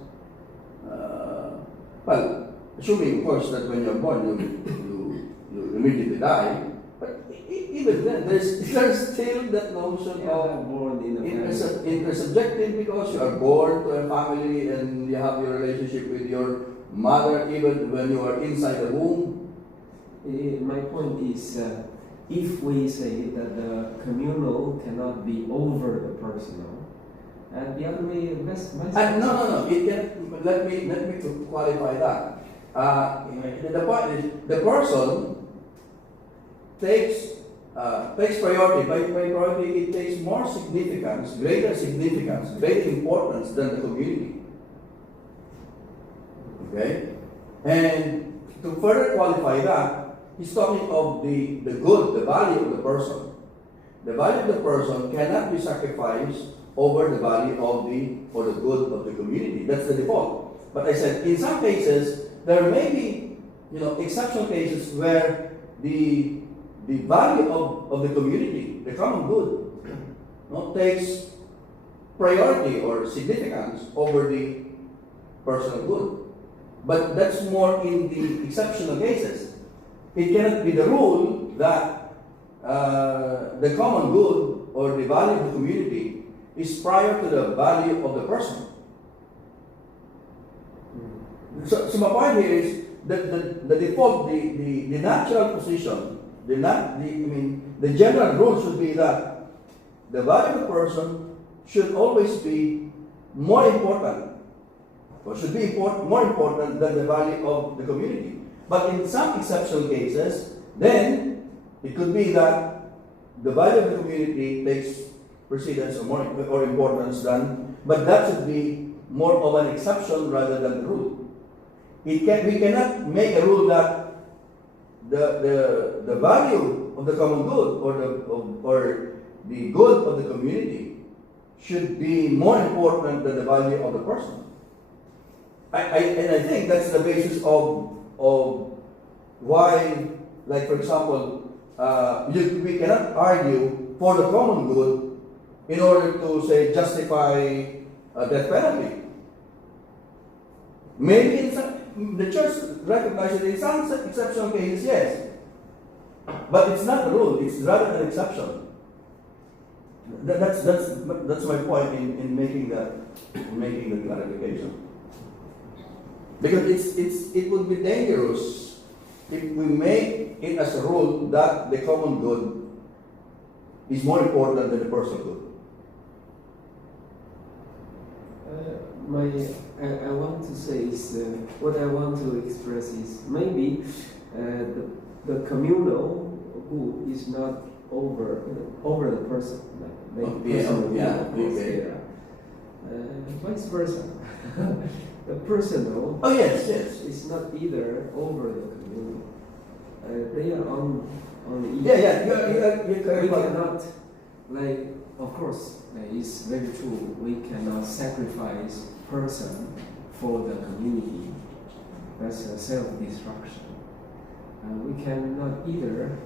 well, assuming of course that when you're born you immediately die, but even then there's still that notion of born in a family. intersubjective, because you are born to a family and you have your relationship with your mother even when you are inside the womb. My point is, if we say that the communal cannot be over the personal, and the other way, No. It can. Let me qualify that. The point is, the person takes priority. By priority, it takes more significance, greater importance than the community. Okay, and to further qualify that, he's talking of the good, the value of the person. The value of the person cannot be sacrificed over the value of the good of the community. That's the default. But I said, in some cases, there may be, exceptional cases where the value of the community, the common good, takes priority or significance over the personal good. But that's more in the exceptional cases. It cannot be the rule that the common good or the value of the community is prior to the value of the person. So my point here is that the default, the natural position, the general rule should be that the value of the person should always be more important, or should be more important than the value of the community. But in some exceptional cases, then it could be that the value of the community takes precedence or importance than, but that should be more of an exception rather than the rule. We cannot make a rule that the value of the common good or the good of the community should be more important than the value of the person. I think that's the basis of why, like for example, we cannot argue for the common good in order to say justify a death penalty. Maybe the church recognizes it in some exceptional cases, yes, but it's not the rule. It's rather an exception. That's my point in making the clarification. Because it would be dangerous if we make it as a rule that the common good is more important than the personal good. I want to say is what I want to express is maybe the communal good is not over the person, vice versa. The personal. Oh yes. Is not either over the communal. They are on each. We cannot, like, of course, it's very true. We cannot sacrifice person for the community. That's a self-destruction. We cannot either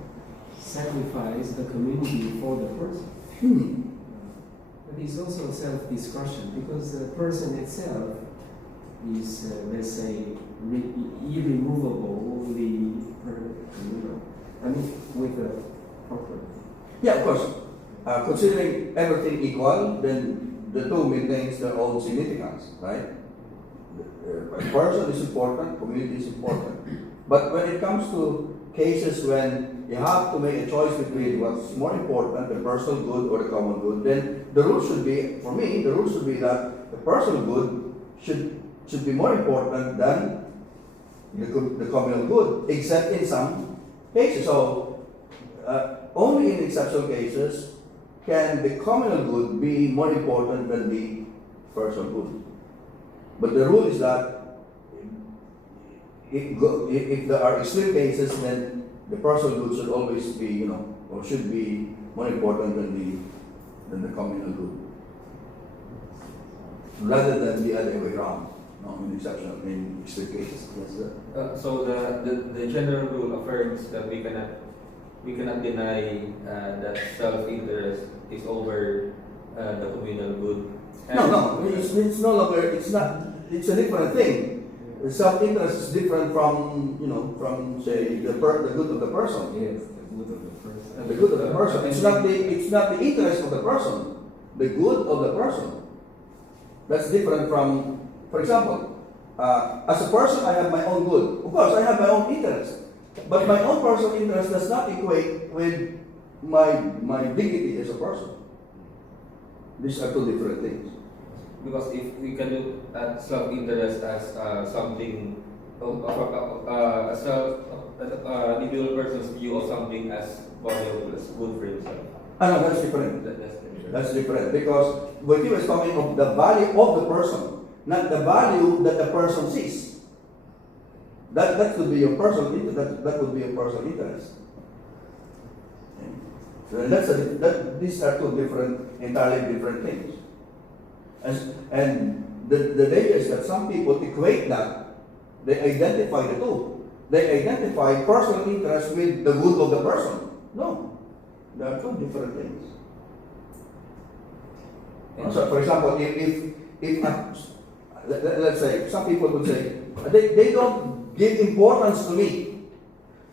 sacrifice the community for the person. But it's also self-destruction because the person itself is, let's say, irremovably communal. I mean, with the property. Yeah, of course. Considering everything equal, then the two maintains their own significance, right? A person is important, community is important. But when it comes to cases when you have to make a choice between what's more important, the personal good or the common good, then the rule should be, for me, the rule should be that the personal good should be more important than the communal good, except in some cases. So, only in exceptional cases can the communal good be more important than the personal good. But the rule is that if there are extreme cases, then the personal good should always be, or should be more important than the communal good, rather than the other way around. In extreme cases. Yes, sir. So the general rule affirms that we cannot deny that self-interest is over the communal good. No, it's no longer. It's not. It's a different thing. Self-interest is different from say the good of the person. Yes, the good of the person. The good of the person. It's not the interest of the person. The good of the person. That's different from. For example, as a person, I have my own good. Of course, I have my own interest. But my own personal interest does not equate with my dignity as a person. These are two different things. Because if we can look at self-interest as something, individual person's view of something as valuable, as good for himself. No, that's different. That's different because Wojtyla is talking of the value of the person. Not the value that the person sees. That could be your personal interest. That would be your personal interest. So these are two entirely different things. And the danger is that some people equate that. They identify the two. They identify personal interest with the good of the person. No, they are two different things. So, for example, let's say, some people would say, they don't give importance to me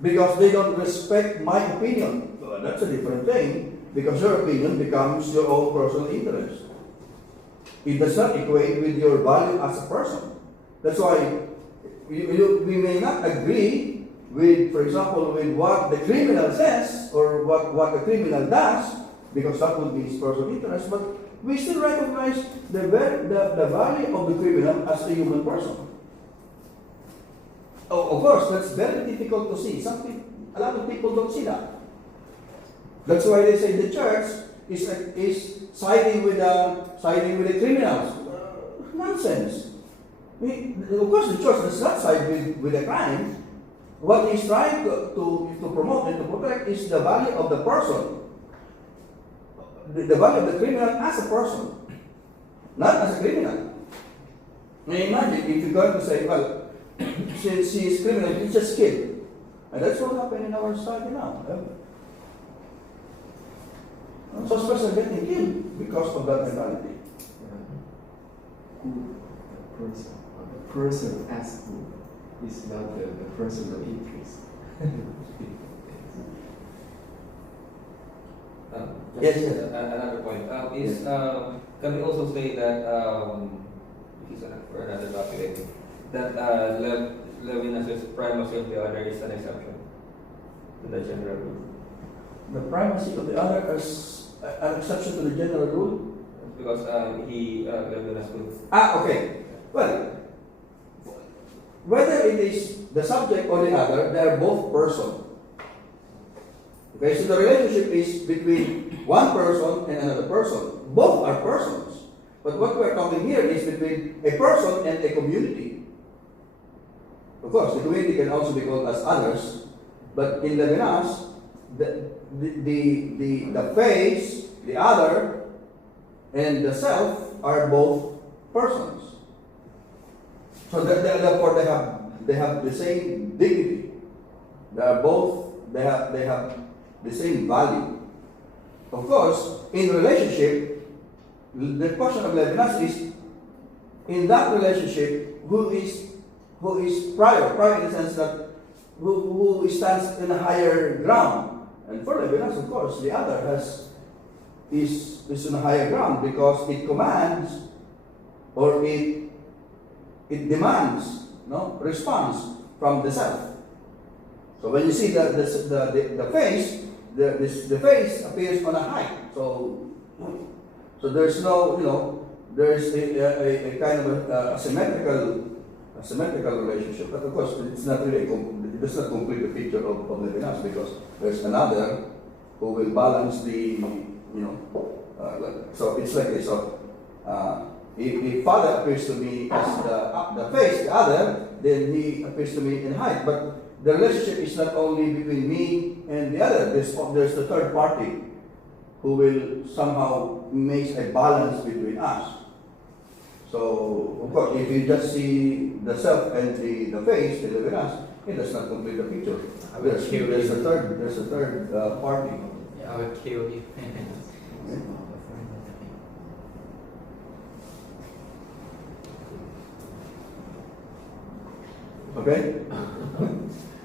because they don't respect my opinion. Well, that's a different thing, because your opinion becomes your own personal interest. It does not equate with your value as a person. That's why we may not agree with, for example, with what the criminal says or what the criminal does, because that would be his personal interest, but we still recognize the value of the criminal as a human person. Oh, of course, that's very difficult to see. A lot of people don't see that. That's why they say the church is siding with the criminals. Nonsense. Of course, the church does not side with the crime. What he's trying to promote and to protect is the value of the person. The value of the criminal as a person, not as a criminal. Now imagine if you're going to say, well, since she is criminal, he just killed. And that's what happened in our society now. Suspects are getting killed because of that mentality. Who the person as who is not the personal interest. Yes, Just yes. another point can we also say that this is for another topic, I think, that Levinas's primacy of the other is an exception to the general rule? The primacy of the other is an exception to the general rule. Because Levinas would. Okay. Well, whether it is the subject or the other, they are both person. Okay, so the relationship is between one person and another person. Both are persons. But what we're talking here is between a person and a community. Of course, the community can also be called as others, but in Levinas, the face, the other, and the self are both persons. So therefore they have the same dignity. They have the same value. Of course, in relationship, the question of Levinas is, in that relationship, who is prior in the sense that who stands in a higher ground. And for Levinas, of course, the other is in a higher ground because it commands or it demands response from the self. So when you see the face, the face appears on a height. So there's no, there's a kind of a symmetrical relationship. But of course, it's not really it does not complete the picture of Levinas, because there's another who will balance the so it's like this. So if father appears to me as the face, the other, then he appears to me in height. But the relationship is not only between me and the other. There's the third party who will somehow make a balance between us. So, of course, if you just see the self and the face, the Levinas, it does not complete the picture. There's a third party. Yeah, I will kill you. Okay?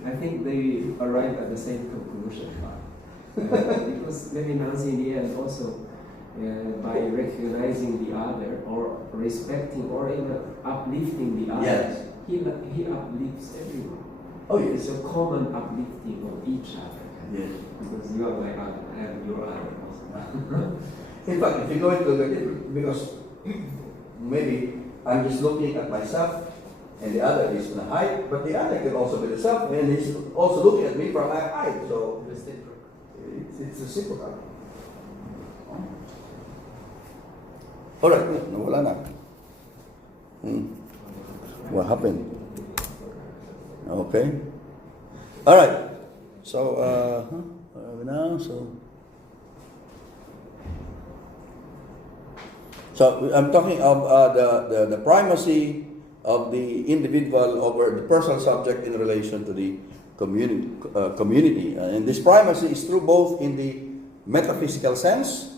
I think they arrive at the same conclusion. Because Levinas in the end also, by recognizing the other or respecting or even uplifting the other, Yes. he uplifts everyone. Oh yes. It's a common uplifting of each other. Yes. Because you are my other, I am your other also. In fact, if you go into look at it, because maybe I'm just looking at myself and the other is in a height, but the other can also be the self and he's also looking at me from a height. So it's reciprocal. Alright, nawala na. What happened? Okay. Alright. So, now, so I'm talking of the primacy of the individual over the personal subject in relation to the community. And this primacy is true both in the metaphysical sense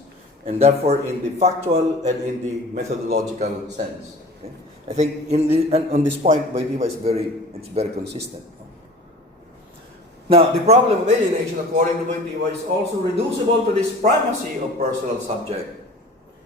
and therefore in the factual and in the methodological sense. Okay? I think on this point, Wojtyla is very consistent. Now, the problem of alienation, according to Wojtyla, is also reducible to this primacy of personal subject.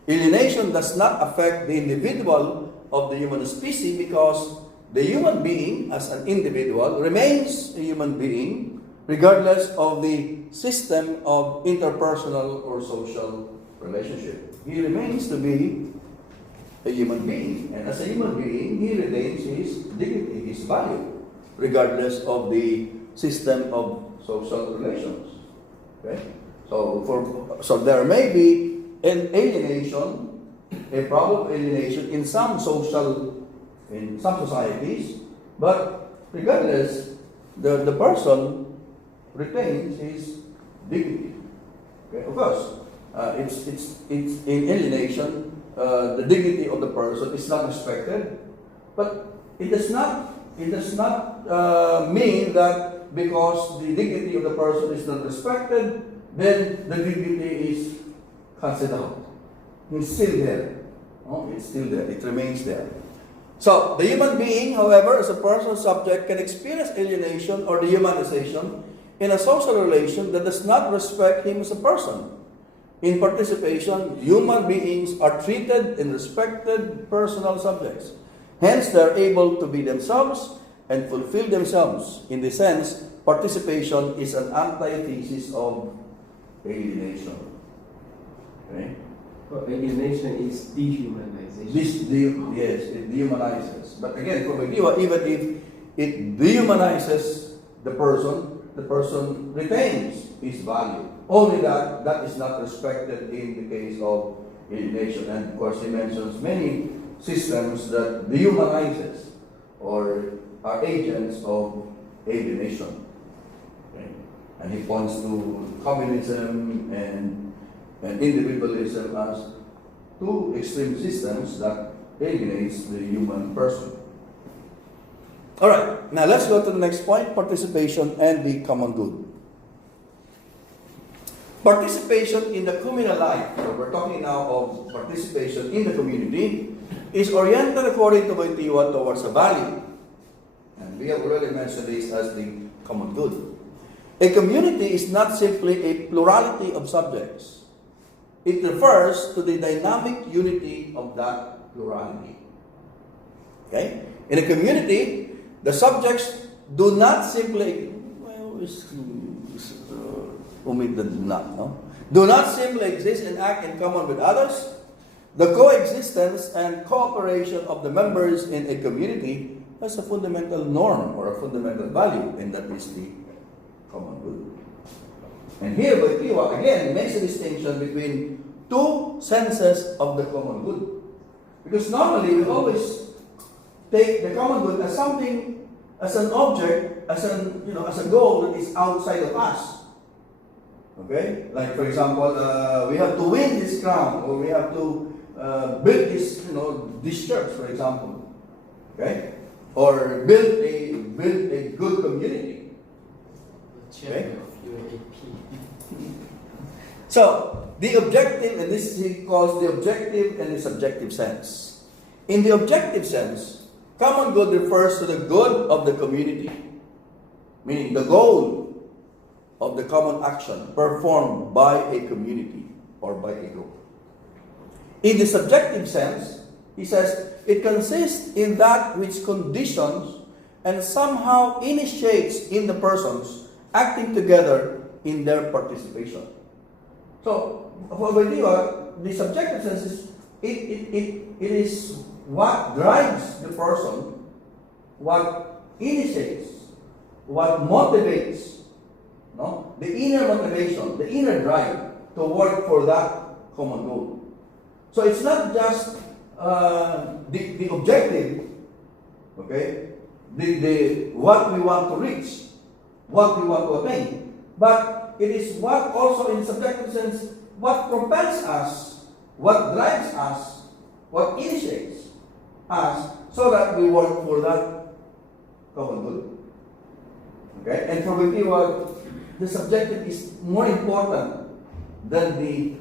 Alienation does not affect the individual of the human species because the human being as an individual remains a human being regardless of the system of interpersonal or social relationship. He remains to be a human being, and as a human being, he retains his dignity, his value, regardless of the system of social relations. Okay? So there may be an alienation, a problem of alienation in some societies, but regardless, the person retains his dignity. Okay? Of course, it's in alienation, the dignity of the person is not respected, but it does not mean that because the dignity of the person is not respected, then the dignity is cancelled out. It's still there. Oh, it's still there. It remains there. So, the human being, however, as a personal subject, can experience alienation or dehumanization in a social relation that does not respect him as a person. In participation, human beings are treated and respected personal subjects. Hence, they are able to be themselves and fulfill themselves. In this sense, participation is an antithesis of alienation. Okay? Well, alienation is dehumanization. Yes, it dehumanizes. But again, for Wojtyla, even if it dehumanizes the person retains his value. Only that is not respected in the case of alienation. And of course, he mentions many systems that dehumanizes or are agents of alienation. Okay? And he points to communism and individualism as two extreme systems that alienates the human person. All right, now let's go to the next point, participation and the common good. Participation in the communal life, so we're talking now of participation in the community, is oriented according to Wojtyla towards a value. And we have already mentioned this as the common good. A community is not simply a plurality of subjects. It refers to the dynamic unity of that plurality. Okay? In a community, the subjects do not simply, do not simply exist and act in common with others. The coexistence and cooperation of the members in a community has a fundamental norm or a fundamental value, and that is the common good. And here, Wojtyla again makes a distinction between two senses of the common good. Because normally we always take the common good as something, as an object, as a goal that is outside of us. Okay? Like for example, we have to win this crown, or we have to build this church, for example. Okay? Or build a good community. Okay? So, the objective, and this he calls the objective and the subjective sense. In the objective sense, common good refers to the good of the community, meaning the goal of the common action performed by a community or by a group. In the subjective sense, he says, it consists in that which conditions and somehow initiates in the persons acting together in their participation. So, for Wojtyla, the subjective sense is it is what drives the person, what initiates, what motivates, the inner motivation, the inner drive to work for that common goal. So it's not just the objective, okay, the what we want to reach, what we want to attain, but it is what also in subjective sense, what propels us, what drives us, what initiates us, so that we work for that common good. Okay? And for Wojtyla, the subjective is more important than the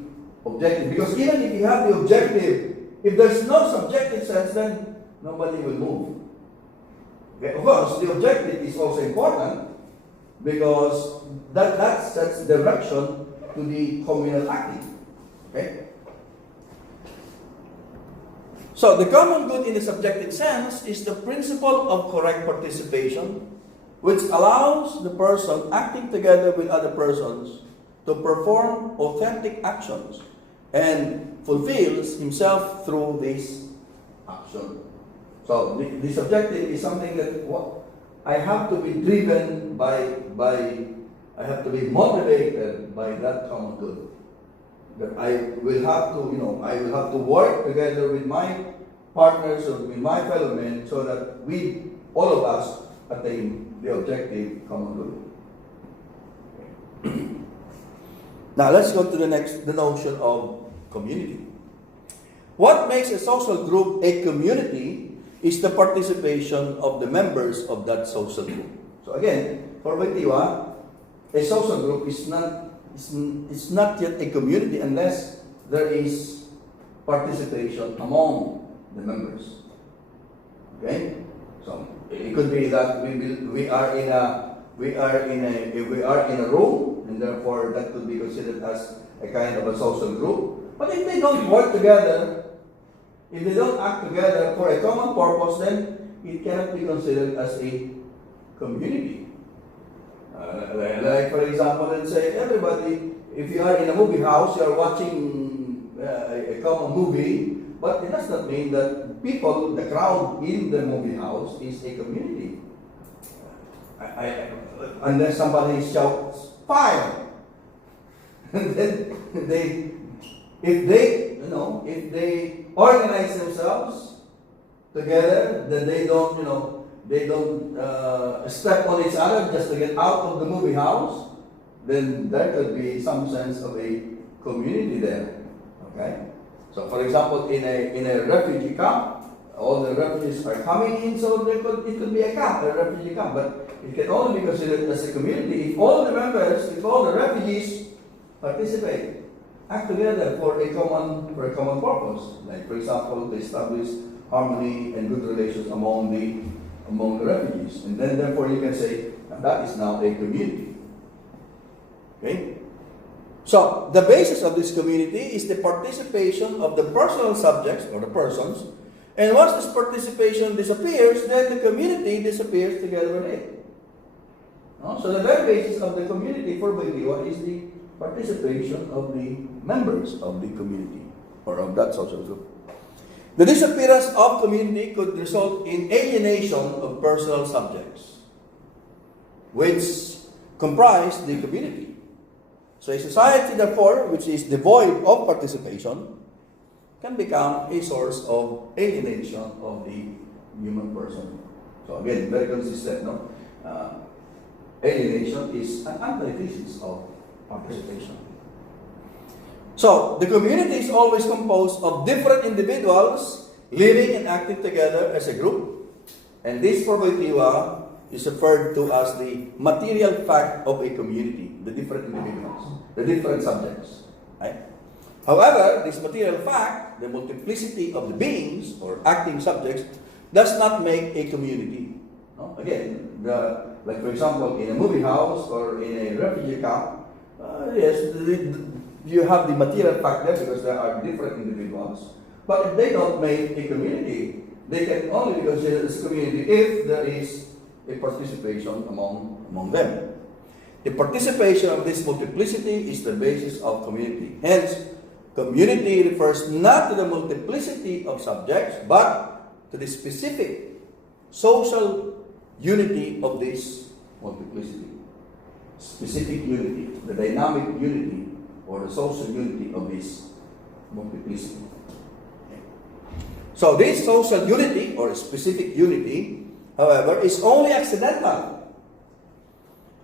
objective. Because even if you have the objective, if there's no subjective sense, then nobody will move. Okay? Of course, the objective is also important because that sets direction to the communal acting. Okay? So, the common good in the subjective sense is the principle of correct participation, which allows the person acting together with other persons to perform authentic actions and fulfills himself through this action. So, the subjective is something that I have to be driven by I have to be motivated by that common good. That I will have to, I will have to work together with my partners or with my fellow men so that we, all of us, attain the objective common good. Now let's go to the notion of community. What makes a social group a community is the participation of the members of that social group. So again, for Wojtyla, a social group is not yet a community unless there is participation among the members. Okay? So it could be that we are in a room, and therefore that could be considered as a kind of a social group. But if they don't work together, if they don't act together for a common purpose, then it cannot be considered as a community. Like for example, let's say everybody, if you are in a movie house, you are watching a common movie, but it does not mean that people, the crowd in the movie house is a community. Unless somebody shouts fire, and then if they organize themselves together, then they don't step on each other just to get out of the movie house, then there could be some sense of a community there. Okay? So for example, in a refugee camp, all the refugees are coming in, so it could be a camp, a refugee camp, but it can only be considered as a community if all the members, if all the refugees participate, act together for a common purpose. Like for example, to establish harmony and good relations among the refugees. And then therefore you can say that is now a community. Okay? So the basis of this community is the participation of the personal subjects or the persons. And once this participation disappears, then the community disappears together with it. No? So the very basis of the community for Wojtyla is the participation of the members of the community or of that social group. The disappearance of community could result in alienation of personal subjects, which comprise the community. So a society, therefore, which is devoid of participation, can become a source of alienation of the human person. So again, very consistent, no? Alienation is an antithesis of participation. So, the community is always composed of different individuals living and acting together as a group. And this, for Wojtyla, is referred to as the material fact of a community, the different individuals, the different subjects. Right? However, this material fact, the multiplicity of the beings or acting subjects, does not make a community. No? Again, like for example, in a movie house or in a refugee camp, yes, you have the material fact there because there are different individuals. But if they don't make a community, they can only be considered as a community if there is a participation among them. The participation of this multiplicity is the basis of community. Hence, community refers not to the multiplicity of subjects, but to the specific social unity of this multiplicity. Specific unity, the dynamic unity, or the social unity of this multiplicity. So this social unity, or specific unity, however, is only accidental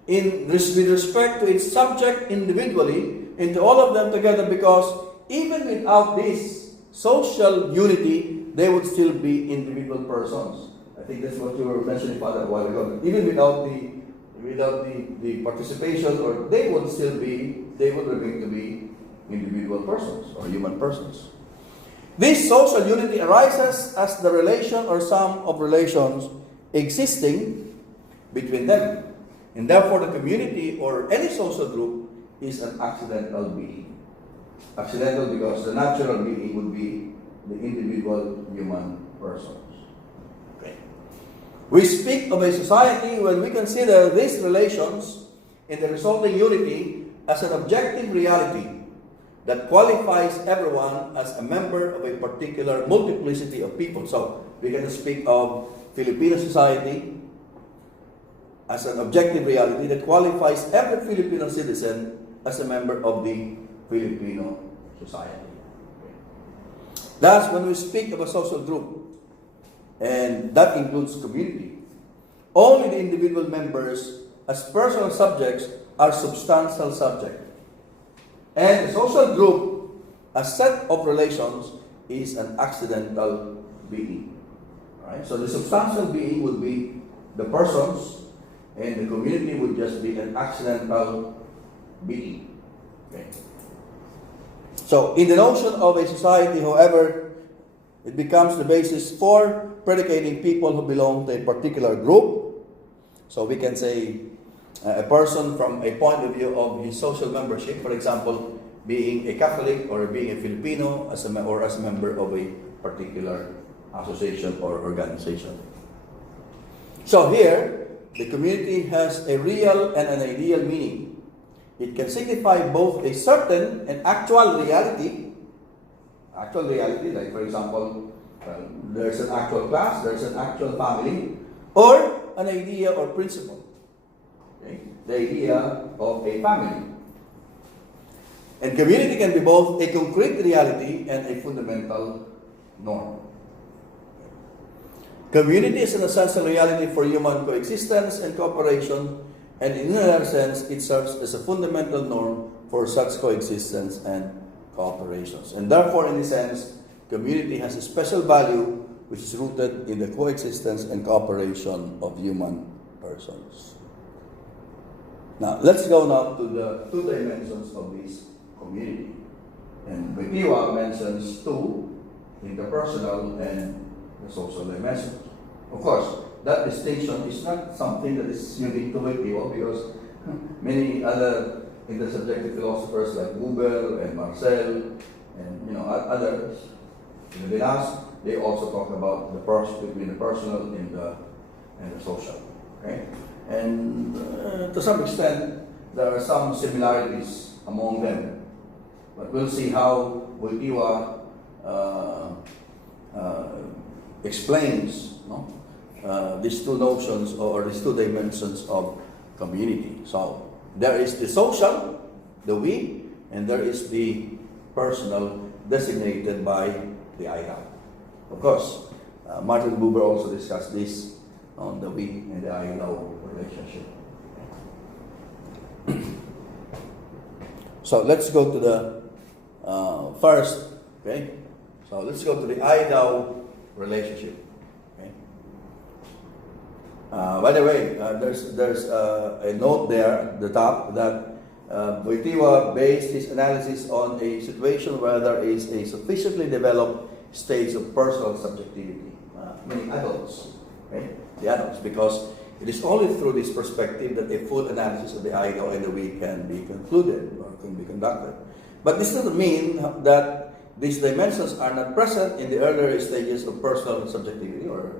with respect to its subject individually and to all of them together, because even without this social unity, they would still be individual persons. I think that's what you were mentioning, Father, a while ago. Even without the participation, or they would remain to be individual persons or human persons. This social unity arises as the relation or sum of relations existing between them. And therefore, the community or any social group is an accidental being. Accidental because the natural being would be the individual human persons. Okay. We speak of a society when we consider these relations in the resulting unity as an objective reality that qualifies everyone as a member of a particular multiplicity of people. So, we can speak of Filipino society as an objective reality that qualifies every Filipino citizen as a member of the Filipino society. Thus, when we speak of a social group, and that includes community, only the individual members as personal subjects are substantial subjects. And the social group, a set of relations, is an accidental being. Right? So the substantial being would be the persons, and the community would just be an accidental being. Okay. So in the notion of a society, however, it becomes the basis for predicating people who belong to a particular group. So we can say a person from a point of view of his social membership, for example, being a Catholic or being a Filipino or as a member of a particular association or organization. So here, the community has a real and an ideal meaning. It can signify both a certain and actual reality. Actual reality, like for example, there's an actual class, there's an actual family, or an idea or principle. Okay? The idea of a family. And community can be both a concrete reality and a fundamental norm. Community is an essential reality for human coexistence and cooperation, and in another sense, it serves as a fundamental norm for such coexistence and cooperations. And therefore, in a sense, community has a special value which is rooted in the coexistence and cooperation of human persons. Now, let's go now to the two dimensions of this community. And Wojtyla mentions two, interpersonal and the social dimension. Of course, that distinction is not something that is unique to Wojtyla because many other intersubjective philosophers like Buber and Marcel and others in the past, they also talk about the person between the personal and the social. Okay? And to some extent, there are some similarities among them. But we'll see how Wojtyla explains these two notions or these two dimensions of community. So there is the social, the we, and there is the personal designated by the I thou. Of course, Martin Buber also discussed this on the we and the I thou relationship. So let's go to the first, okay? So let's go to the I thou relationship. Okay? By the way, there's a note there at the top that Wojtyla based his analysis on a situation where there is a sufficiently developed stage of personal subjectivity. Many adults, okay? The adults, because it is only through this perspective that a full analysis of the I thou and the we can be concluded or can be conducted. But this doesn't mean that these dimensions are not present in the earlier stages of personal subjectivity or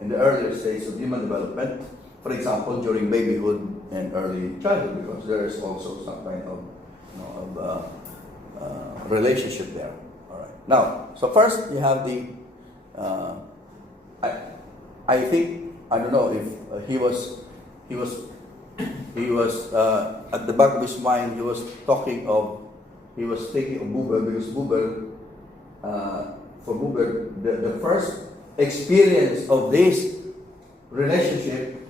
in the earlier stages of human development. For example, during babyhood and early childhood, because there is also some kind of relationship there. All right. Now, so first you have the. I think I don't know if he was at the back of his mind he was thinking of Buber because Buber for Buber the first experience of this relationship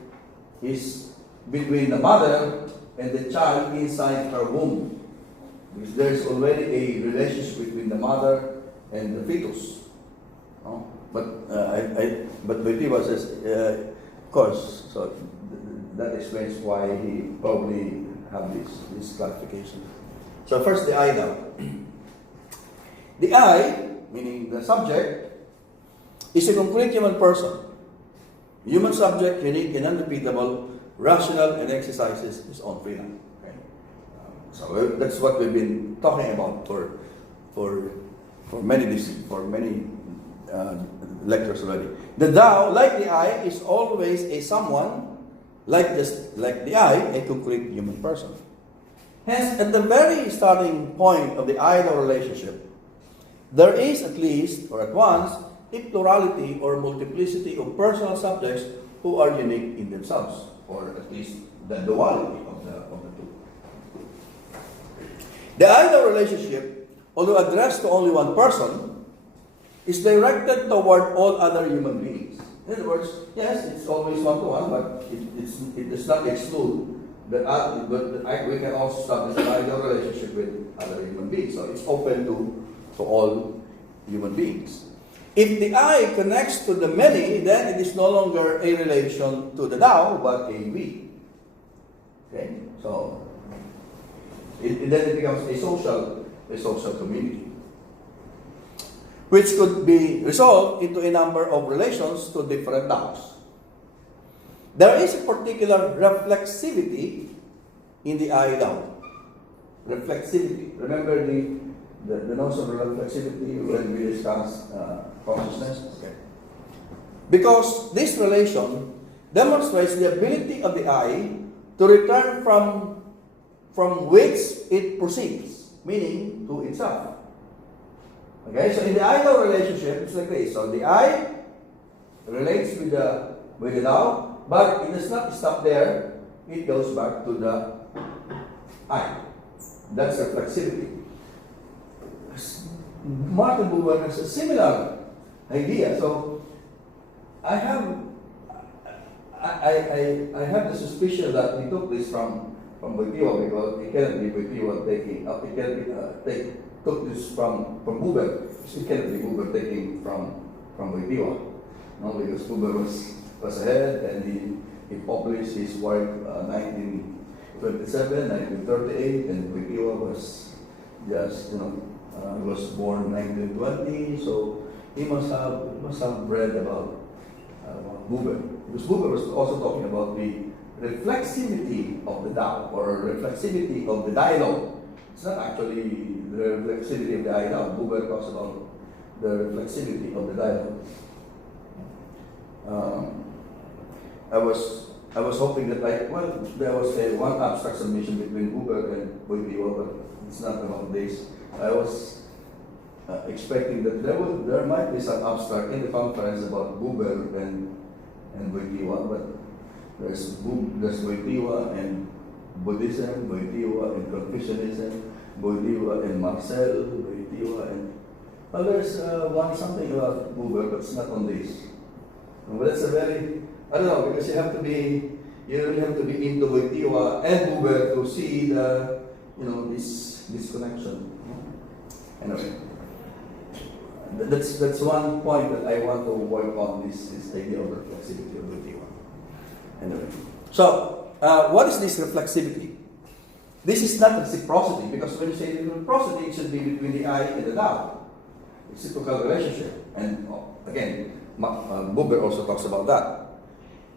is between the mother and the child inside her womb, because there is already a relationship between the mother and the fetus. But Wojtyla says, of course, so that explains why he probably have this clarification. So first, the I now. The I, meaning the subject, is a concrete human person. Human subject, unique and unrepeatable, rational, and exercises his own freedom. Okay? So that's what we've been talking about for many lectures already. The thou, like the I, is always a someone, like the I, a concrete human person. Hence, at the very starting point of the I-thou relationship, there is at least, or at once, a plurality or multiplicity of personal subjects who are unique in themselves, or at least the duality of the two. The I-thou relationship, although addressed to only one person, is directed toward all other human beings. In other words, yes, it's always one-to-one, but it does not exclude but we can also establish an I-thou relationship with other human beings. So it's open to all human beings. If the I connects to the many, then it is no longer a relation to the thou, but a we. Okay? So then it becomes a social community, which could be resolved into a number of relations to different thous. There is a particular reflexivity in the I-thou. Reflexivity. Remember the notion of reflexivity when we discuss consciousness? Okay. Because this relation demonstrates the ability of the I to return from which it proceeds, meaning to itself. Okay, so in the I-thou relationship, it's like this. So the I relates with the thou, but it does not stop there. It goes back to the I. That's reflexivity. Martin Buber has a similar idea. So I have the suspicion that he took this from Wojtyla, because it cannot be Wojtyla took this from Buber. It cannot be Buber taking from Wojtyla. No, because Buber was ahead, and he published his work 1927, 1938, and Wojtyla was just was born 1920. So he must have read about Buber, because Buber was also talking about the reflexivity of the thou, or reflexivity of the dialogue. It's not actually the reflexivity of the I-thou. Buber talks about the reflexivity of the dialogue. I was hoping that there was one abstract submission between Buber and Wojtyla, but it's not about this. I was expecting that there might be some abstract in the conference about Buber and Wojtyla, but there's Wojtyla and Buddhism, Wojtyla and Confucianism, Wojtyla and Marcel, Wojtyla and there's something about Buber, but it's not on this. But that's a very, I don't know, because you really have to be into Wojtyla and Buber to see this connection. Anyway, that's one point that I want to work on, this idea of reflexivity of Wojtyla. Anyway, so what is this reflexivity? This is not reciprocity, because when you say reciprocity, it should be between the I and the thou. Reciprocal relationship, and again, Buber also talks about that.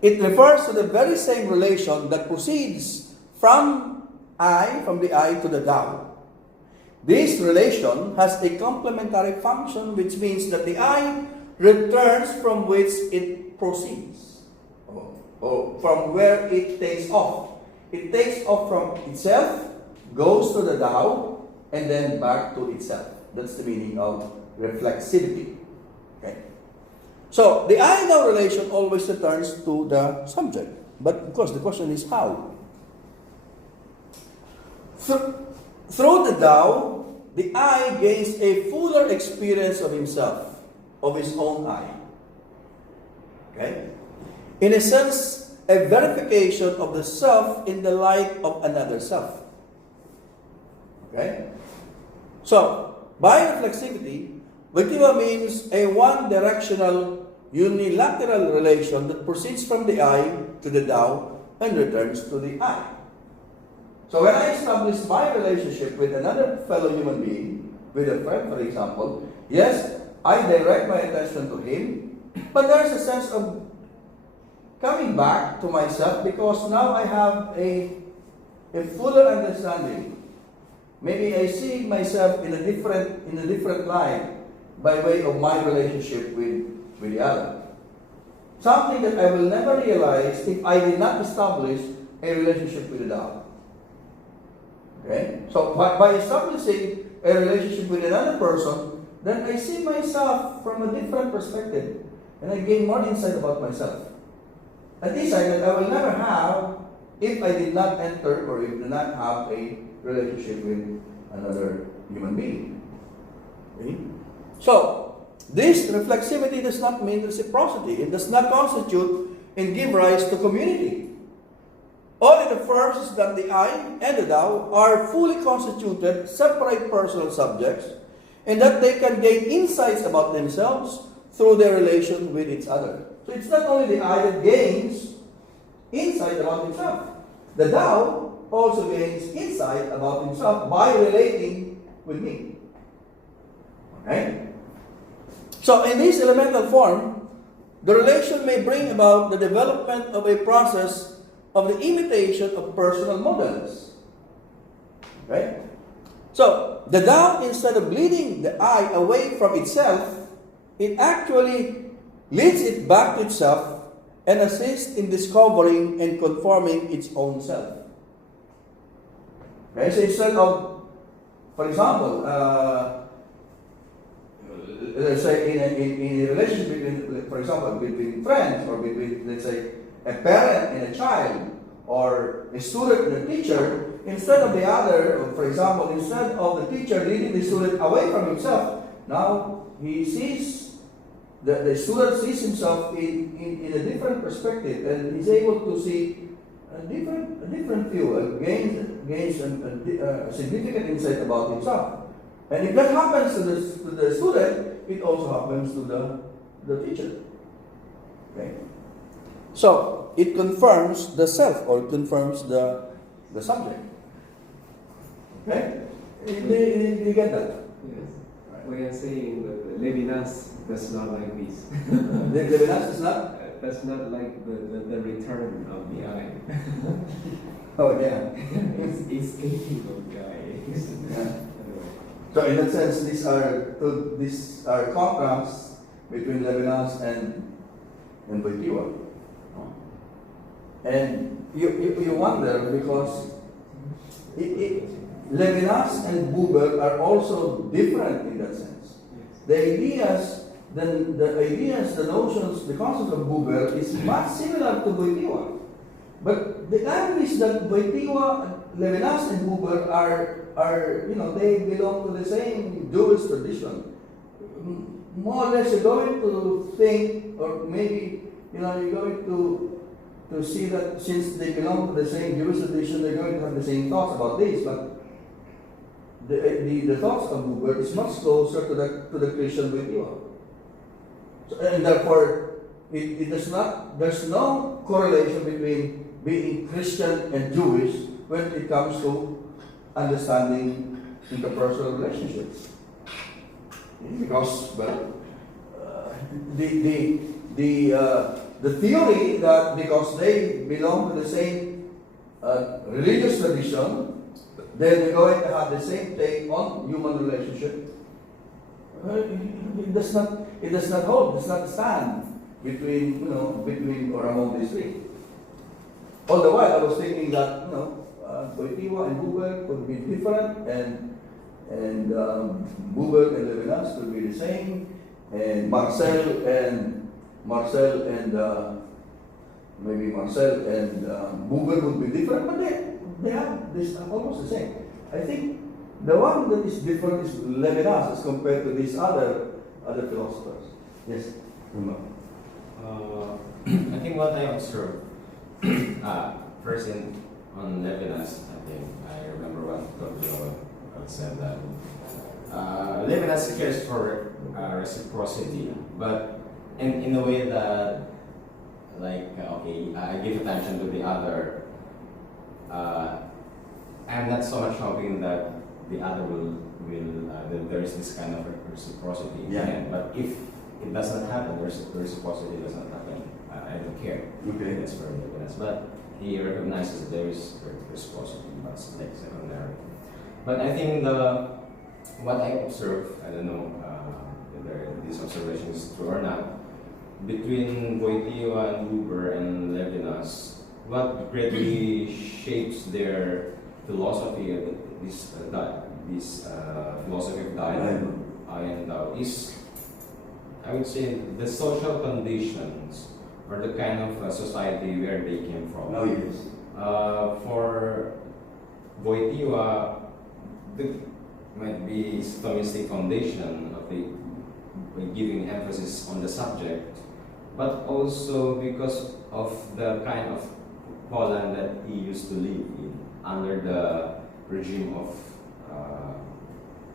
It refers to the very same relation that proceeds from the I to the thou. This relation has a complementary function, which means that the I returns from which it proceeds, or from where it takes off. It takes off from itself, goes to the thou, and then back to itself. That's the meaning of reflexivity. Okay. So the I-thou relation always returns to the subject. But of course, the question is how? Through the thou, the I gains a fuller experience of himself, of his own I. Okay? In a sense, a verification of the self in the light of another self. Okay? So, by reflexivity, Wojtyla means a one-directional, unilateral relation that proceeds from the I to the thou and returns to the I. So when I establish my relationship with another fellow human being, with a friend for example, yes, I direct my attention to him, but there's a sense of coming back to myself because now I have a fuller understanding. Maybe I see myself in a different light by way of my relationship with the other. Something that I will never realize if I did not establish a relationship with the other. Okay? So by establishing a relationship with another person, then I see myself from a different perspective and I gain more insight about myself. An insight that I will never have if I did not enter or if I did not have a relationship with another human being. Okay? So, this reflexivity does not mean reciprocity. It does not constitute and give rise to community. All it affirms is that the I and the thou are fully constituted, separate personal subjects, and that they can gain insights about themselves through their relation with each other. So it's not only the I that gains insight about himself. The thou also gains insight about himself by relating with me. Okay? So in this elemental form, the relation may bring about the development of a process of the imitation of personal models. Right? So, the thou, instead of leading the I away from itself, it actually leads it back to itself and assists in discovering and conforming its own self. Okay? So instead of, for example, let's say in a relationship between, for example, between friends or between, let's say, a parent and a child or a student and a teacher, instead of the other, for example, instead of the teacher leading the student away from himself, now he sees, the student sees himself in a different perspective and is able to see a different view, gains a significant insight about himself. And if that happens to the student, it also happens to the teacher. Okay? So, it confirms the self or it confirms the subject. Okay? Do you get that? Yes. We are saying that Levinas does not like this. Levinas is not? Does not like the return of the I. Oh, yeah. It's escaping of the I. Yeah. So in that sense, these are contrasts between Levinas and Wojtyla. And you wonder because Levinas and Buber are also different in that sense. The ideas, the notions, the concept of Buber is much similar to Wojtyla. But the irony is that Wojtyla, Levinas and Buber are, they belong to the same Jewish tradition. More or less you're going to think, or maybe, you're going to see that since they belong to the same Jewish tradition, they're going to have the same thoughts about this. But the thoughts of Buber is much closer to the Christian Wojtyla. So, and therefore, there's no correlation between being Christian and Jewish when it comes to understanding interpersonal relationships. Because, well, the theory that because they belong to the same religious tradition, then they're going to have the same take on human relationship. It does not hold. It does not stand between or among these three. All the while, I was thinking that Wojtyla and Buber could be different, and Buber and Levinas could be the same, and Marcel and Buber would be different, but they have this almost the same. I think the one that is different is Levinas as compared to these other philosophers. Yes, I think what I observed first on Levinas, I remember what Dr. said that Levinas cares for reciprocity, but in a way that, like, I give attention to the other. not so much hoping that the other will that there is this kind of reciprocity. in the Yeah. end. But if it does not happen, the reciprocity does not happen. I don't care. Okay. That's for Levinas. But he recognizes that there is reciprocity, but it's like secondary. But I think what I observe, I don't know whether this observation is true or not, between Wojtyla and Buber and Levinas, what greatly shapes their philosophy of this philosophy of dialogue is, I would say, the social conditions or the kind of society where they came from. Oh, yes. For Wojtyla, there might be Thomistic foundation of the giving emphasis on the subject, but also because of the kind of Poland that he used to live in under the regime of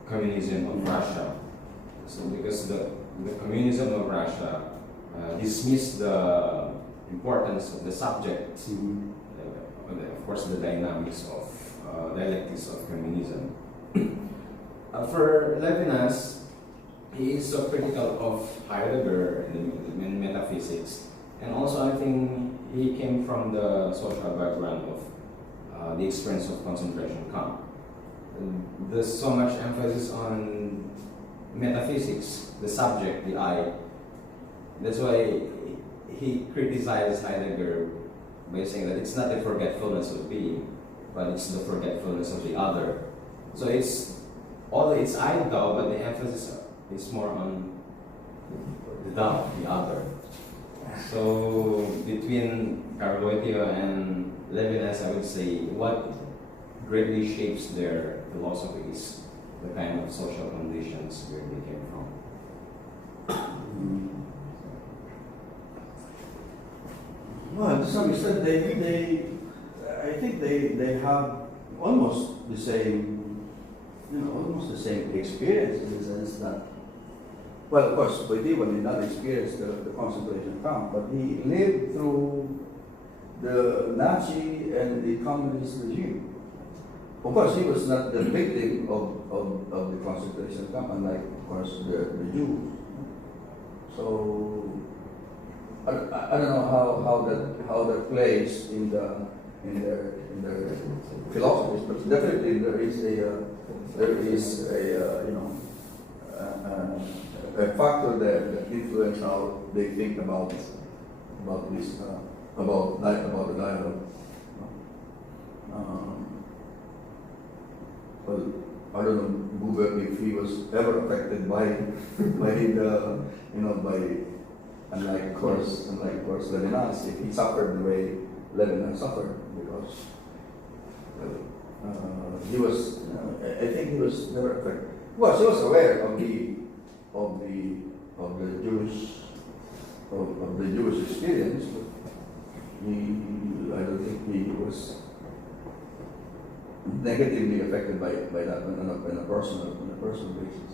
communism of Russia. So because the communism of Russia dismissed the importance of the subject, of course the dynamics of dialectics of communism. For Levinas, he is so critical of Heidegger in metaphysics, and also I think he came from the social background of the experience of concentration camp. There's so much emphasis on metaphysics, the subject, the I. That's why he criticizes Heidegger by saying that it's not the forgetfulness of being, but it's the forgetfulness of the other. So although it's I thou, but the emphasis is more on the thou, the other. So between Karol Wojtyla and Levinas, I would say what greatly shapes their philosophy is the kind of social conditions where they came from. Well, to some extent, I think they have almost the same, almost the same experience in the sense that, well, of course, Wojtyla did not experience the concentration camp, but he lived through the Nazi and the communist regime. Of course, he was not the victim of the concentration camp, unlike, of course, the Jews. So I don't know how that plays in their philosophies, but definitely there is a factor there that influence how they think about this about the dialogue. Well, I don't know Buber if he was ever affected by unlike Levinas, if he suffered the way Levinas suffered, because he was I think he was never affected. Well, he was aware of the Jewish experience, but I don't think he was negatively affected by that on a personal basis.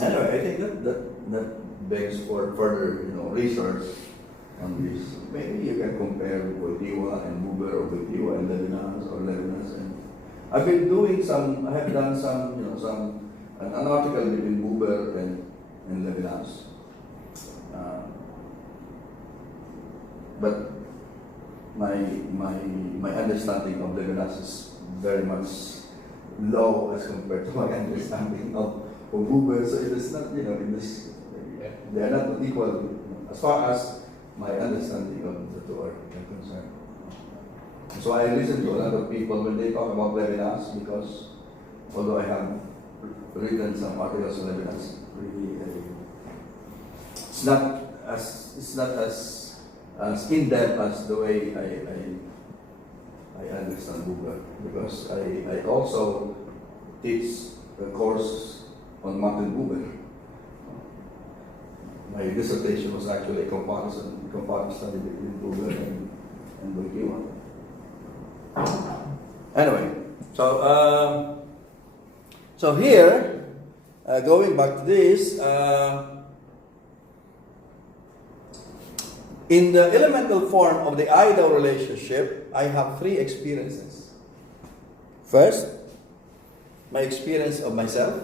Anyway, I think that begs for further research on this. Maybe you can compare Wojtyla and Buber, or Wojtyla and Levinas, and I have done some an article between Buber and Levinas. But my understanding of Levinas is very much low as compared to my understanding of Buber. So it is not, they are not equal as far as my understanding of the two are concerned. So I listen to a lot of people when they talk about Levinas, because although I have written some articles on Levinas, really, it's not as in depth as the way I understand Buber, because I also teach a course on Martin Buber. My dissertation was actually a comparative study between Buber and Wojtyla. Anyway, so here, going back to this, In the elemental form of the I-thou relationship, I have three experiences. First, my experience of myself.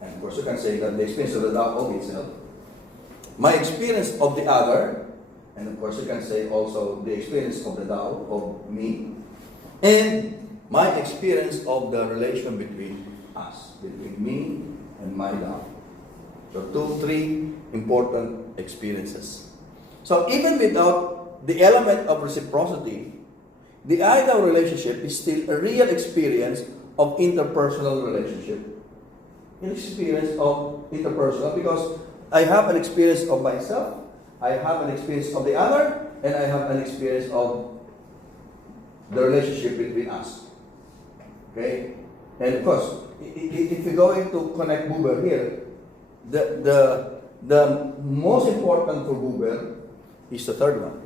And of course, you can say that the experience of the thou of itself. My experience of the other. And of course, you can say also the experience of the thou, of me. And my experience of the relation between us, between me and my thou. So three important experiences. So even without the element of reciprocity, the I-thou relationship is still a real experience of interpersonal relationship. An experience of interpersonal, because I have an experience of myself, I have an experience of the other, and I have an experience of the relationship between us. Okay? And of course, if you're going to connect Buber here, the most important for Buber is the third one.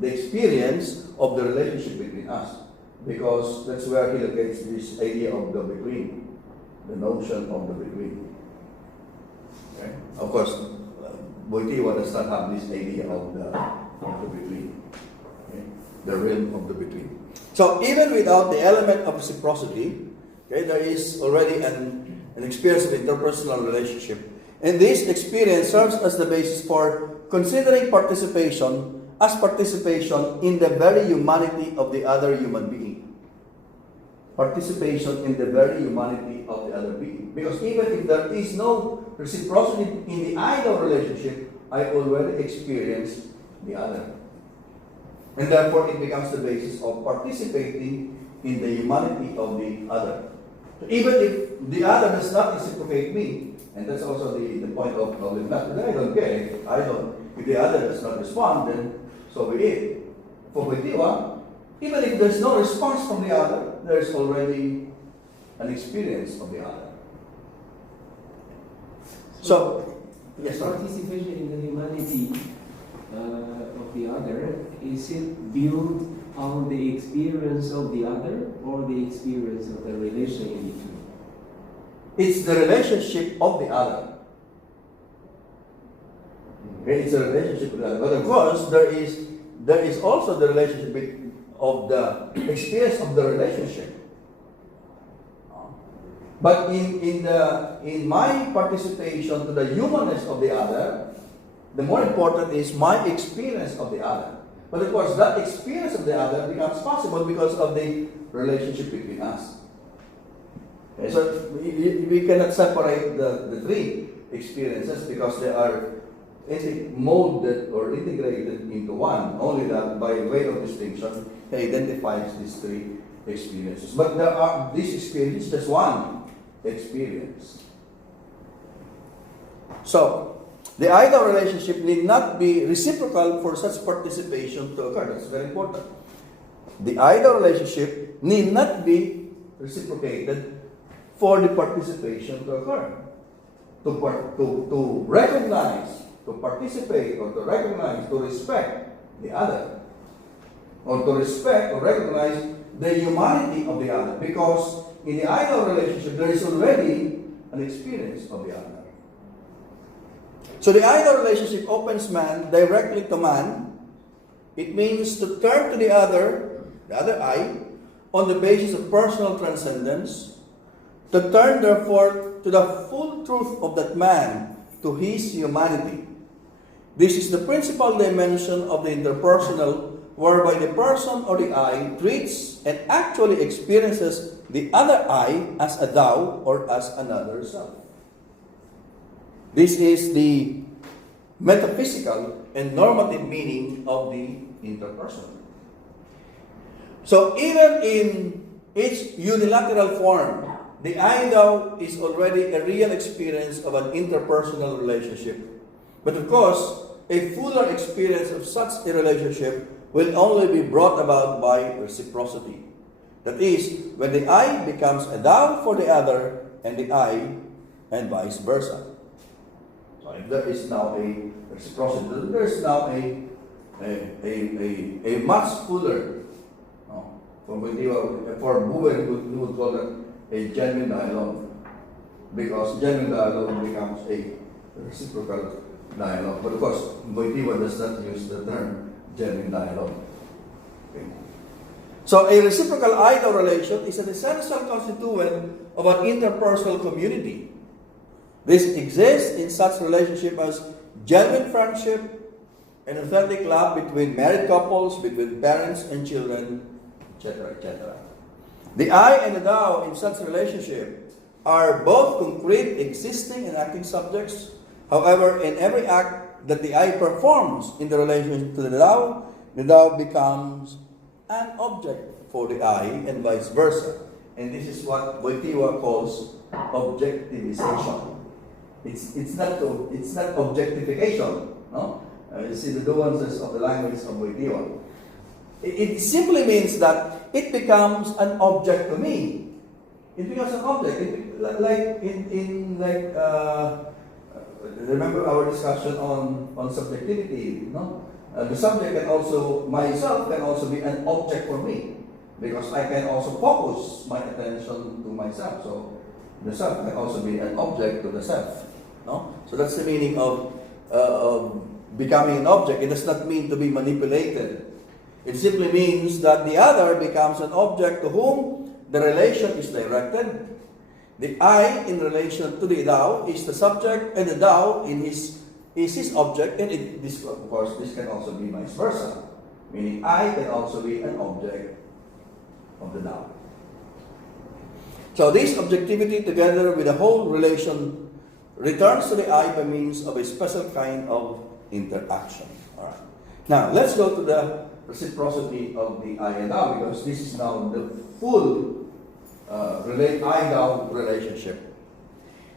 The experience of the relationship between us. Because that's where he locates this idea of the between. The notion of the between. Okay? Of course, Wojtyla does not have this idea of the between. Okay? The realm of the between. So even without the element of reciprocity, okay, there is already an experience of interpersonal relationship. And this experience serves as the basis for considering participation as participation in the very humanity of the other human being. Participation in the very humanity of the other being. Because even if there is no reciprocity in the I-thou relationship, I already experience the other. And therefore, it becomes the basis of participating in the humanity of the other. So even if the other does not reciprocate me, and that's also the point of that. I don't care. If the other does not respond, then so be it. For Wojtyla, even if there's no response from the other, there's already an experience of the other. So yes, sir. Participation in the humanity of the other, is it built on the experience of the other or the experience of the relation in between? It's the relationship of the other. Okay, it's a relationship with the other. But of course, there is also the relationship of the experience of the relationship. But in my participation to the humanness of the other, the more important is my experience of the other. But of course, that experience of the other becomes possible because of the relationship between us. Okay, so we cannot separate the three experiences because they are molded or integrated into one. Only that by way of distinction, he identifies these three experiences. But this experience is just one experience. So, the I-thou relationship need not be reciprocal for such participation to occur. That's very important. The I-thou relationship need not be reciprocated for the participation to occur. To recognize, to participate, or to recognize, to respect the other. Or to respect or recognize the humanity of the other. Because in the I-thou relationship, there is already an experience of the other. So the I-thou relationship opens man directly to man. It means to turn to the other I, on the basis of personal transcendence, to turn therefore to the full truth of that man, to his humanity. This is the principal dimension of the interpersonal, whereby the person or the I treats and actually experiences the other I as a thou or as another self. This is the metaphysical and normative meaning of the interpersonal. So even in its unilateral form, the I-thou is already a real experience of an interpersonal relationship. But of course, a fuller experience of such a relationship will only be brought about by reciprocity. That is, when the I becomes a thou for the other, and the I, and vice versa. So if there is now a reciprocity, there is now a much fuller, for Buber, he would call that a genuine dialogue. Because genuine dialogue becomes a reciprocal dialogue. But of course, Wojtyla does not use the term genuine dialogue. Okay. So a reciprocal I-thou relation is an essential constituent of an interpersonal community. This exists in such relationship as genuine friendship and authentic love between married couples, between parents and children, etc., etc. The I and the thou in such relationship are both concrete, existing and acting subjects. However, in every act that the I performs in the relation to the thou becomes an object for the I and vice versa. And this is what Wojtyla calls objectivization. It's not objectification, no? You see the nuances of the language of Wojtyla. It simply means that it becomes an object to me. It becomes an object. Remember our discussion on subjectivity, no? The subject can also, myself can also be an object for me, because I can also focus my attention to myself. So the self can also be an object to the self. No? So that's the meaning of becoming an object. It does not mean to be manipulated. It simply means that the other becomes an object to whom the relation is directed. The I in relation to the thou is the subject, and the thou is his object, and this, of course, this can also be vice versa. Meaning I can also be an object of the thou. So this objectivity together with the whole relation returns to the I by means of a special kind of interaction. All right. Now let's go to the reciprocity of the I and thou, because this is now the full I-thou relationship.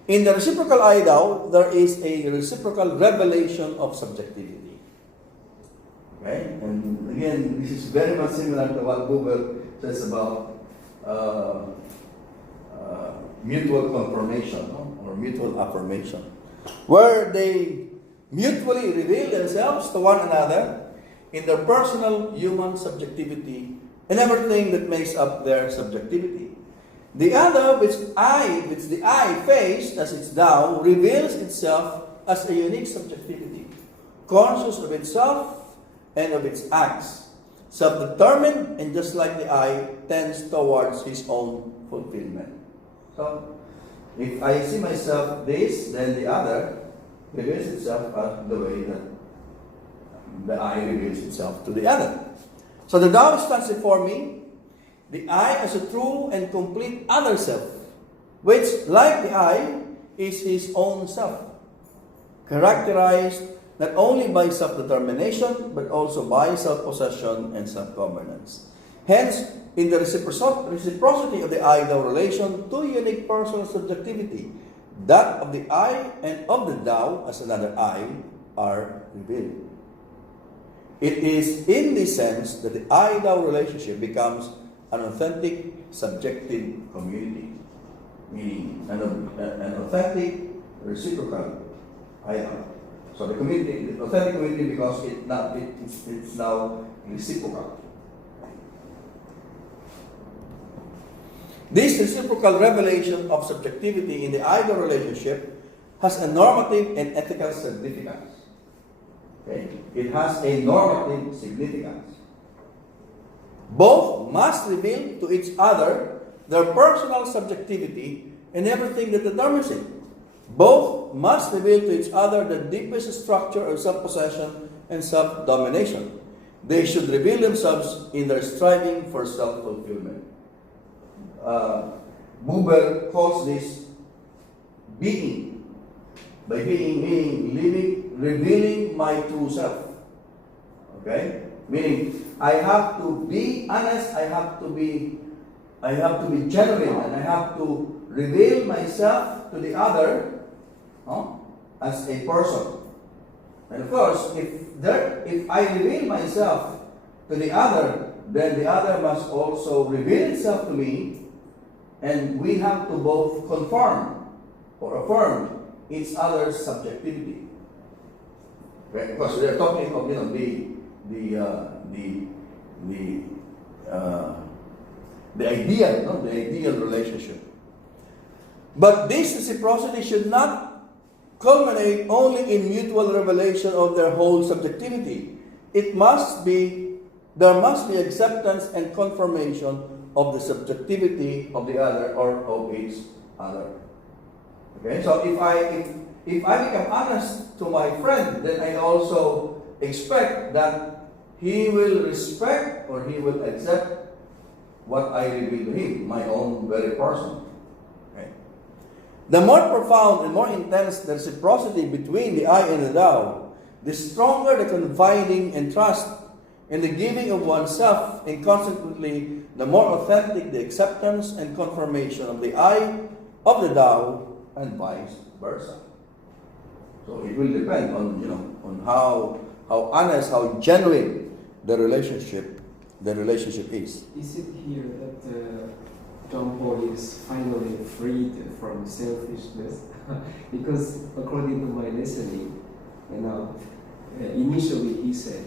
In the reciprocal I-thou, there is a reciprocal revelation of subjectivity. Okay? And again, this is very much similar to what Google says about mutual confirmation, no? Or mutual affirmation, where they mutually reveal themselves to one another in their personal human subjectivity and everything that makes up their subjectivity. The other, which the I faced as its thou, reveals itself as a unique subjectivity, conscious of itself and of its acts, self-determined, and just like the I, tends towards his own fulfillment. So, if I see myself this, then the other reveals itself as the way that the I reveals itself to the other. So the thou stands before me, the I as a true and complete other self, which, like the I, is his own self, characterized not only by self-determination, but also by self-possession and self-governance. Hence, in the reciprocity of the I-thou relation, two unique personal subjectivity, that of the I and of the thou as another I, are revealed. It is in this sense that the I-thou relationship becomes an authentic subjective community, meaning an authentic reciprocal I-thou. So the community, the authentic community, because it's now reciprocal. This reciprocal revelation of subjectivity in the I-thou relationship has a normative and ethical significance. Okay? It has a normative significance. Both must reveal to each other their personal subjectivity and everything that determines it. Both must reveal to each other the deepest structure of self-possession and self-domination. They should reveal themselves in their striving for self-fulfillment. Buber calls this being. By being, meaning revealing my true self. Okay? Meaning, I have to be honest, I have to be genuine, and I have to reveal myself to the other as a person. And of course, if I reveal myself to the other, then the other must also reveal itself to me, and we have to both confirm or affirm each other's subjectivity. Right? Because we are talking of the ideal relationship. But this reciprocity should not culminate only in mutual revelation of their whole subjectivity. There must be acceptance and confirmation of the subjectivity of the other or of each other. Okay, so if I become honest to my friend, then I also expect that he will respect or he will accept what I reveal to him, my own very person. Okay. The more profound and more intense the reciprocity between the I and the thou, the stronger the confiding and trust in the giving of oneself, and consequently, the more authentic the acceptance and confirmation of the I of the thou, and vice versa. So it will depend on on how honest, how genuine the relationship is. Is it here that John Paul is finally freed from selfishness? Because according to my listening, initially he said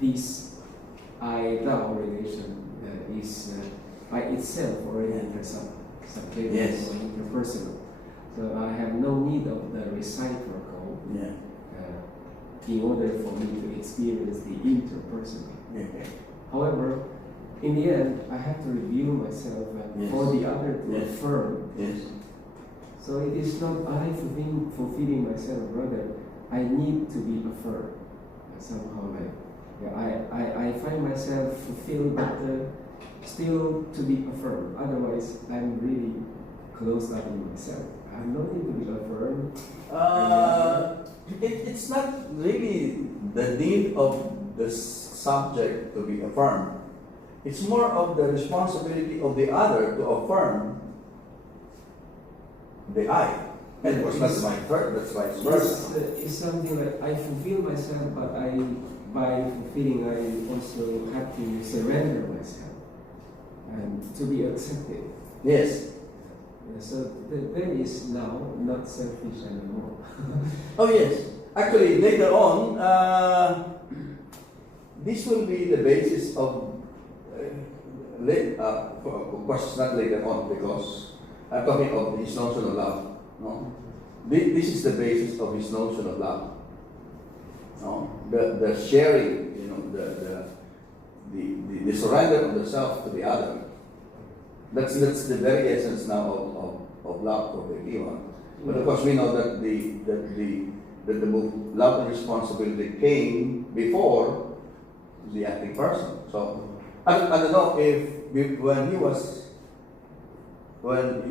this I-thou relation is by itself already intersubjective Yes. or interpersonal. So I have no need of the reciprocal in order for me to experience the interpersonal. Okay. However, in the end, I have to reveal myself Yes. for the other to Yes. affirm. Yes. So it is not I fulfilling myself, rather I need to be affirmed. Somehow I find myself fulfilled, but still to be affirmed. Otherwise, I'm really closed up in myself. I have no need to be affirmed. It's not really the need of the subject to be affirmed. It's more of the responsibility of the other to affirm the I. And of course, that's my third, that's vice versa. It's something like I fulfill myself, but by fulfilling, I also have to surrender myself and to be accepted. Yes. So there is now not selfish anymore. Oh yes. Actually, later on, this will be the basis of. Of course, it's not later on because I'm talking of his notion of love. No, this is the basis of his notion of love. No, the sharing, the surrender of the self to the other. That's the very essence now of love for the giver. But of course, we know that the book love and responsibility came before the acting person. So I don't know if when he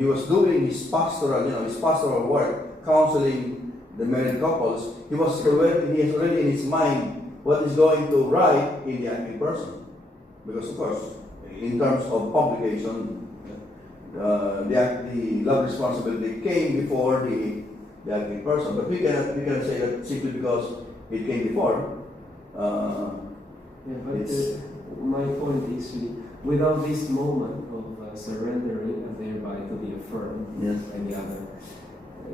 was doing his pastoral work, counseling the married couples, he has already in his mind what is going to write in the acting person. Because of course, in terms of publication, the love responsibility came before the acting person. But we cannot say that simply because it came before. My point is without this moment of surrendering and thereby to be affirmed by the other,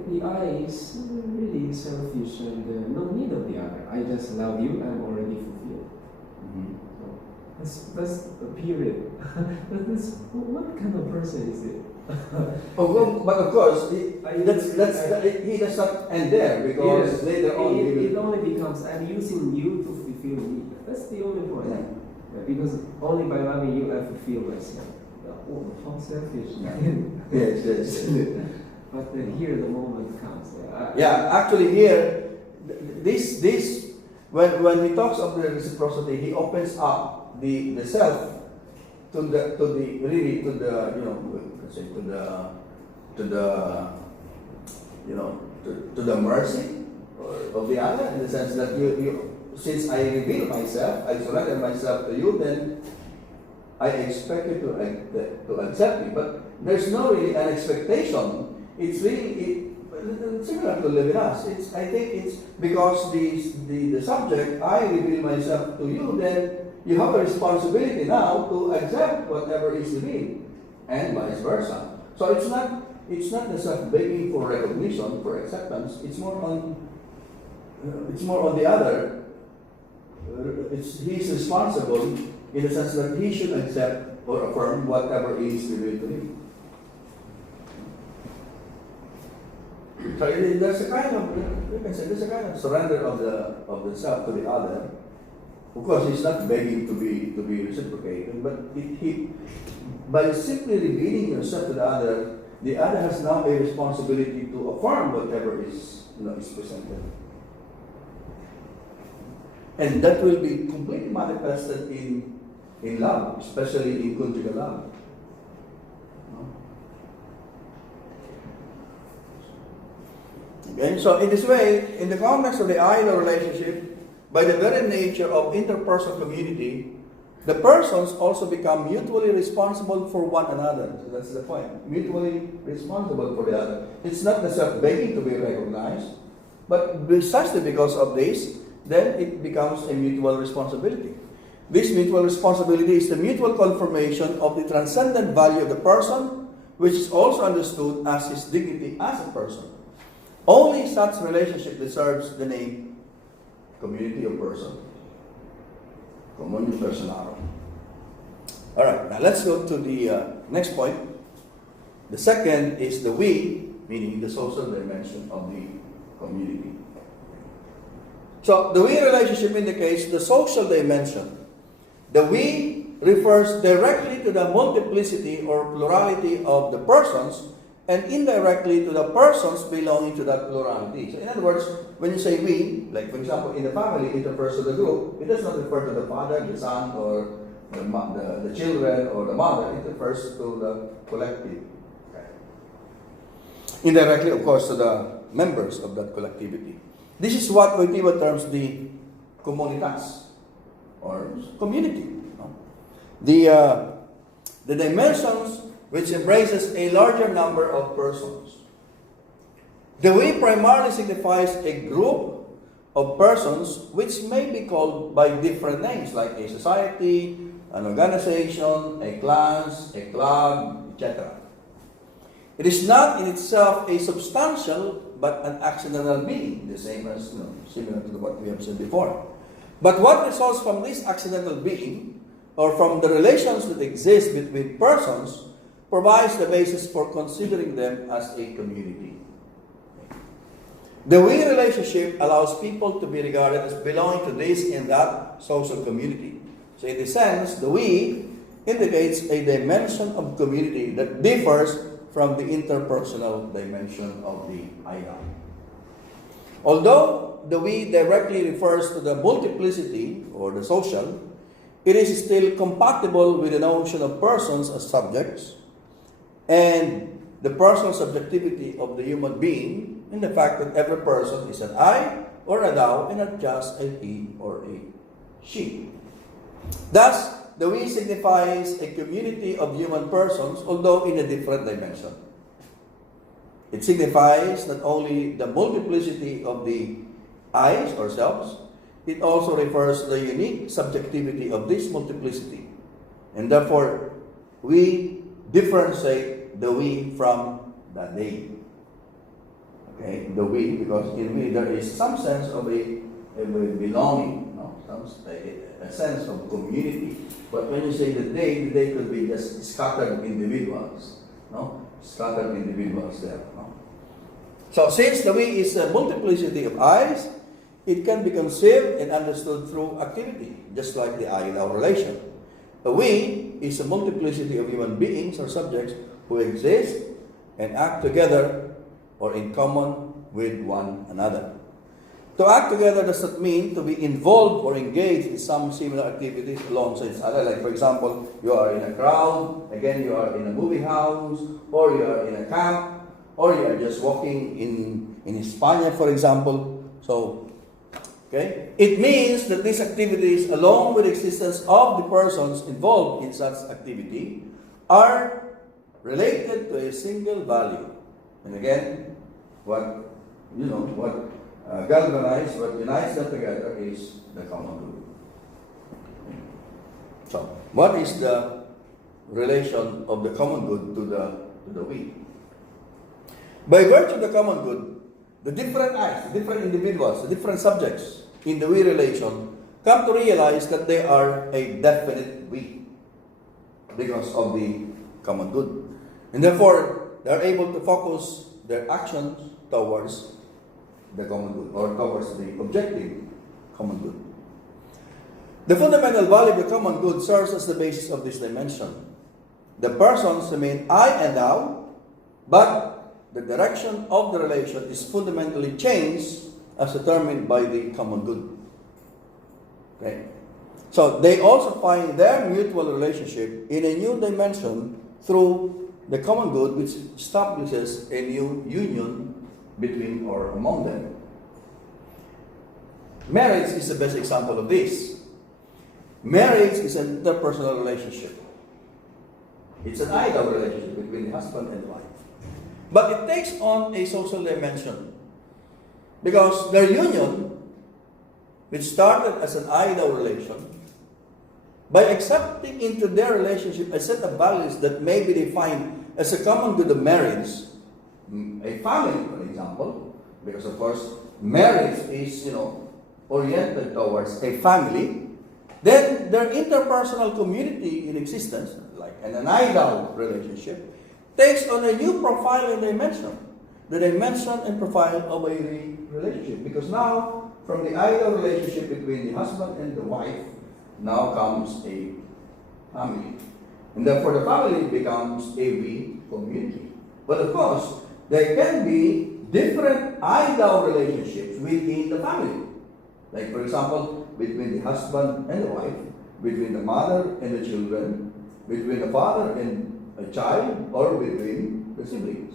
the I is really selfish and no need of the other. I just love you, I'm already fulfilled. Mm-hmm. So that's a period. What kind of person is it? But of course, he does not end there because later on it only becomes I'm using you to fulfill me. That's the only point. Because only by loving you I fulfill myself. Oh, how selfish! Yes. But here the moment comes. Actually, here this when he talks of the reciprocity, he opens up the self to the mercy of the other, in the sense that you since I reveal myself, I surrender myself to you, then I expect you to accept me. But there's no really an expectation. It's really similar to Levinas. I think it's because the subject, I reveal myself to you, then you have a responsibility now to accept whatever is revealed, and vice versa. So it's not the self begging for recognition, for acceptance. It's more on the other. He's responsible in the sense that he should accept or affirm whatever is revealed to him. So there's a kind of, you can say, there's a kind of surrender of the self to the other. Of course, he's not begging to be reciprocated, but by simply revealing yourself to the other has now a responsibility to affirm whatever is presented. And that will be completely manifested in love, especially in conjugal love. Okay, so in this way, in the context of the ideal relationship, by the very nature of interpersonal community, the persons also become mutually responsible for one another. So that's the point. Mutually responsible for the other. It's not necessarily begging to be recognized, but precisely because of this, then it becomes a mutual responsibility. This mutual responsibility is the mutual confirmation of the transcendent value of the person, which is also understood as his dignity as a person. Only such relationship deserves the name community of person. Community personarum. Alright, now let's go to the next point. The second is the we, meaning the social dimension of the community. So the we relationship indicates the social dimension. The we refers directly to the multiplicity or plurality of the persons and indirectly to the persons belonging to that plurality. So in other words, when you say we, like for example in the family, it refers to the group. It does not refer to the father, the son, or the children, or the mother. It refers to the collective. Okay. Indirectly, of course, to the members of that collectivity. This is what Wojtyla terms the comunitas, or community. The dimensions which embraces a larger number of persons. The we primarily signifies a group of persons which may be called by different names, like a society, an organization, a class, a club, etc. It is not in itself a substantial but an accidental being, the same as, similar to what we have said before. But what results from this accidental being, or from the relations that exist between persons, provides the basis for considering them as a community. The we relationship allows people to be regarded as belonging to this and that social community. So in this sense, the we indicates a dimension of community that differs from the interpersonal dimension of the ideal. Although the we directly refers to the multiplicity or the social, it is still compatible with the notion of persons as subjects and the personal subjectivity of the human being in the fact that every person is an I or a thou and not just a he or a she. Thus, the we signifies a community of human persons, although in a different dimension. It signifies not only the multiplicity of the I's or selves, it also refers to the unique subjectivity of this multiplicity. And therefore, we differentiate the we from the they. Okay, the we, because in we there is some sense of a belonging, a sense of community. But when you say the they could be just scattered individuals, scattered individuals there. So since the we is a multiplicity of I's, it can be conceived and understood through activity, just like the I-thou relation. A we is a multiplicity of human beings or subjects who exist and act together or in common with one another. To act together does not mean to be involved or engaged in some similar activities alongside each other. Like for example, you are in a crowd, again you are in a movie house, or you are in a camp, or you are just walking in España, for example. So, okay, it means that these activities, along with the existence of the persons involved in such activity, are related to a single value. And again, what galvanizes, what unites them together is the common good. So, what is the relation of the common good to the we? By virtue of the common good, the different acts, the different individuals, the different subjects in the we relation come to realize that they are a definite we because of the common good. And therefore, they are able to focus their actions towards the common good or towards the objective common good. The fundamental value of the common good serves as the basis of this dimension. The persons remain I and thou, but the direction of the relation is fundamentally changed as determined by the common good. Okay? So they also find their mutual relationship in a new dimension through the common good, which establishes a new union between or among them. Marriage is the best example of this. Marriage is an interpersonal relationship. It's an ideal relationship between the husband and wife. But it takes on a social dimension. Because their union, which started as an ideal relation, by accepting into their relationship a set of values that may be defined as a common good of marriage, a family, for example, because of course marriage is, oriented towards a family, then their interpersonal community in existence, like an ideal relationship, takes on a new profile and dimension, the dimension and profile of a relationship. Because now, from the ideal relationship between the husband and the wife, now comes a family. And therefore the family becomes a we community. But of course, there can be different ideal relationships within the family. Like for example, between the husband and the wife, between the mother and the children, between the father and a child, or between the siblings.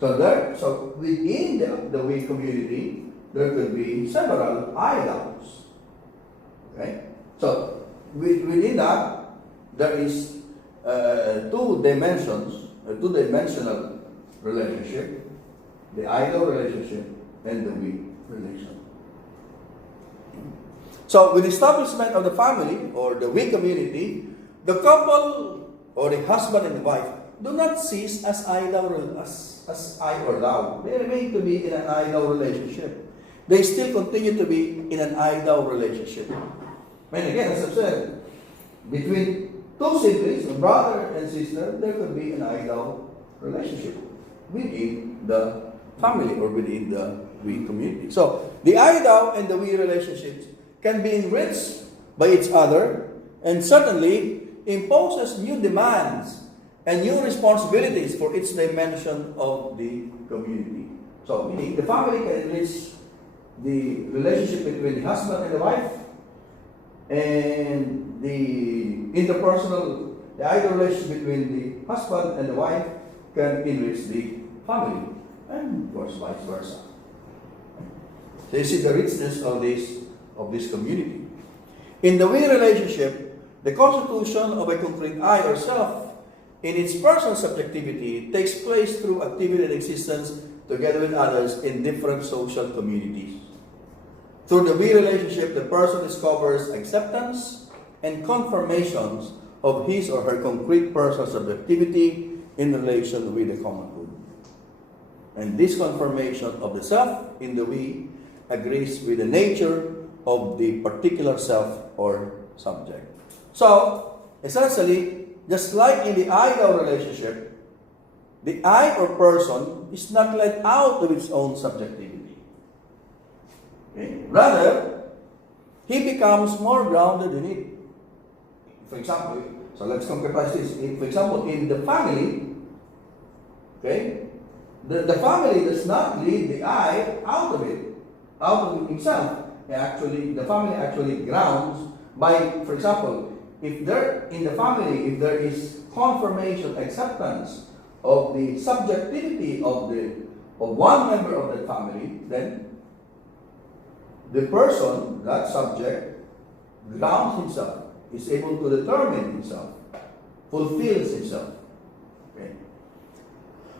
So within the we community, there could be several idols. Okay? So within that, there is two-dimensional relationship, the idol relationship and the we relationship. So with the establishment of the family or the we community, the couple or the husband and the wife do not cease as idol as I or thou. They remain to be in an idol relationship. They still continue to be in an idol relationship. And again, as I've said, between two siblings, a brother and sister, there could be an idol relationship within the family or within the we community. So the idol and the we relationships can be enriched by each other and certainly imposes new demands and new responsibilities for each dimension of the community. So meaning the family can enrich the relationship between the husband and the wife, and the idol relationship between the husband and the wife can enrich the family, and of course vice versa. So you see the richness of this community. In the we relationship, the constitution of a concrete I or self in its personal subjectivity takes place through activity and existence together with others in different social communities. Through the we relationship, the person discovers acceptance and confirmations of his or her concrete personal subjectivity in relation with the common good. And this confirmation of the self in the we agrees with the nature of the particular self or subject. So, essentially, just like in the idol relationship, the I or person is not let out of its own subjectivity. Okay? Rather, he becomes more grounded in it. For example, so let's concretize this. For example, in the family, okay, the family does not lead the I out of it, out of himself. The family actually grounds by, for example, if there in the family, if there is confirmation, acceptance of the subjectivity of one member of the family, then the person, that subject, grounds himself, is able to determine himself, fulfills himself. Okay.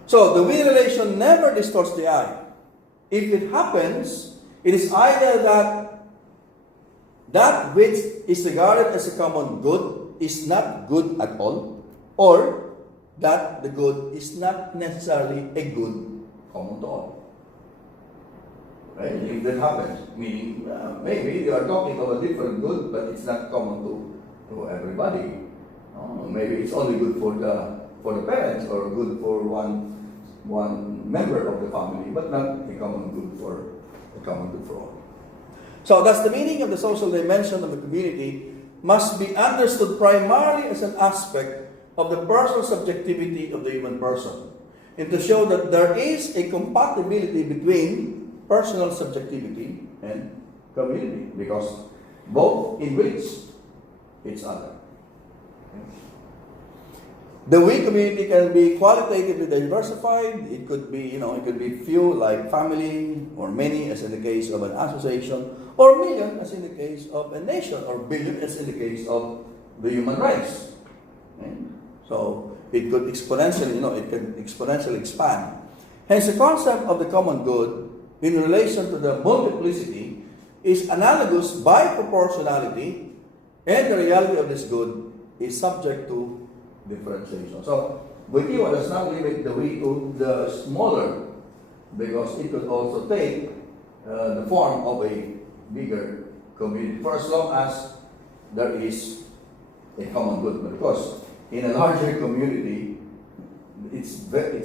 So the we relation never distorts the I. If it happens, it is either that which is regarded as a common good is not good at all, or that the good is not necessarily a good common to all. Right? If that happens, meaning maybe you are talking of a different good, but it's not common to everybody. Maybe it's only good for the parents, or good for one member of the family, but not a common good for all. So thus the meaning of the social dimension of the community must be understood primarily as an aspect of the personal subjectivity of the human person, and to show that there is a compatibility between personal subjectivity and community, because both enrich each other. The we community can be qualitatively diversified. It could be, it could be few like family, or many as in the case of an association, or million as in the case of a nation, or billion as in the case of the human race. Okay? So it could exponentially expand. Hence, the concept of the common good in relation to the multiplicity is analogous by proportionality, and the reality of this good is subject to differentiation. So, Wojtyla does not limit the we to the smaller, because it could also take the form of a bigger community, for as long as there is a common good. But of course, in a larger community, it's very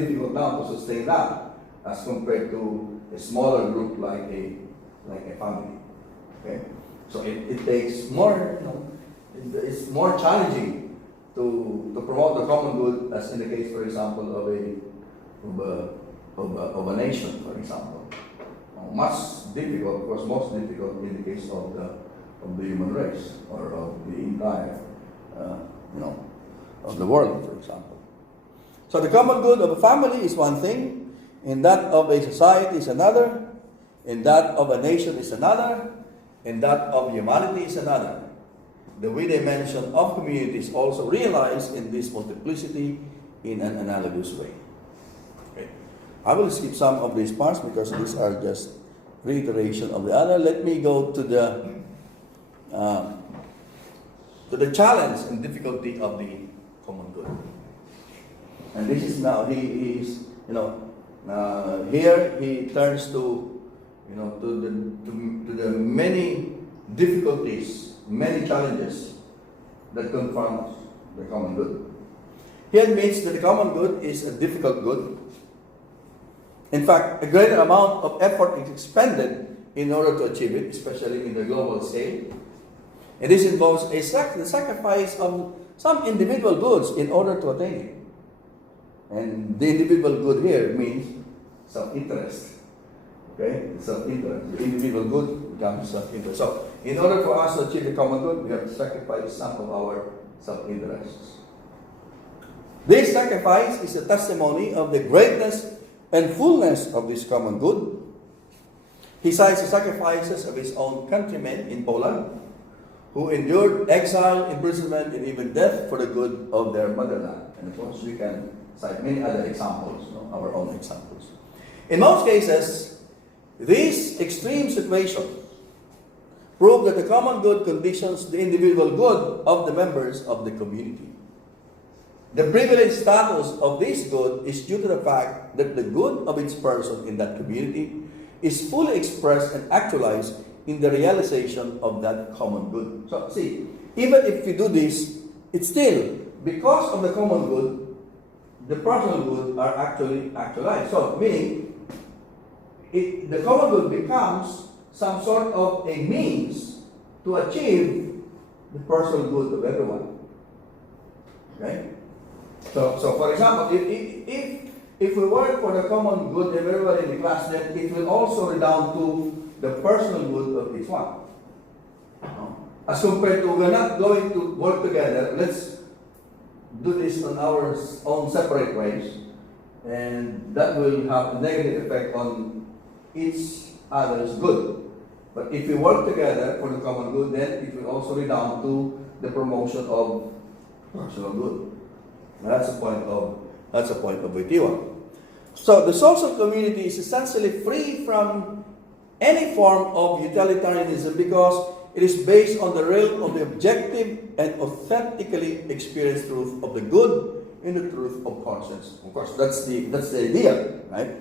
difficult now to sustain that as compared to a smaller group like a family. Okay, so it takes more. It's more challenging to promote the common good, as in the case, for example, of a nation, for example. Much difficult, of course, most difficult in the case of the human race, or of the entire, of the world, for example. So the common good of a family is one thing, and that of a society is another, and that of a nation is another, and that of humanity is another. The we dimension of community is also realized in this multiplicity in an analogous way. Okay. I will skip some of these parts because these are just reiteration of the other. Let me go to the challenge and difficulty of the common good. And this is now here he turns to the many difficulties, many challenges that confront the common good. He admits that the common good is a difficult good. In fact, a greater amount of effort is expended in order to achieve it, especially in the global scale. And this involves the sacrifice of some individual goods in order to attain it. And the individual good here means self-interest. Okay? Self-interest. The individual good becomes self-interest. So, in order for us to achieve the common good, we have to sacrifice some of our self-interests. This sacrifice is a testimony of the greatness and fullness of this common good. He cites the sacrifices of his own countrymen in Poland, who endured exile, imprisonment, and even death for the good of their motherland. And of course, we can cite many other examples, our own examples. In most cases, these extreme situations prove that the common good conditions the individual good of the members of the community. The privileged status of this good is due to the fact that the good of each person in that community is fully expressed and actualized in the realization of that common good. So, see, even if we do this, it's still, because of the common good, the personal good are actually actualized. So, meaning, the common good becomes some sort of a means to achieve the personal good of everyone. Okay? So for example, if we work for the common good of everybody in the class, then it will also redound to the personal good of each one. As compared to, we're not going to work together, let's do this on our own separate ways, and that will have a negative effect on each other's good. But if we work together for the common good, then it will also redound to the promotion of personal good. That's a point of Wojtyla. So the social community is essentially free from any form of utilitarianism because it is based on the realm of the objective and authentically experienced truth of the good in the truth of conscience. Of course, that's the idea, right?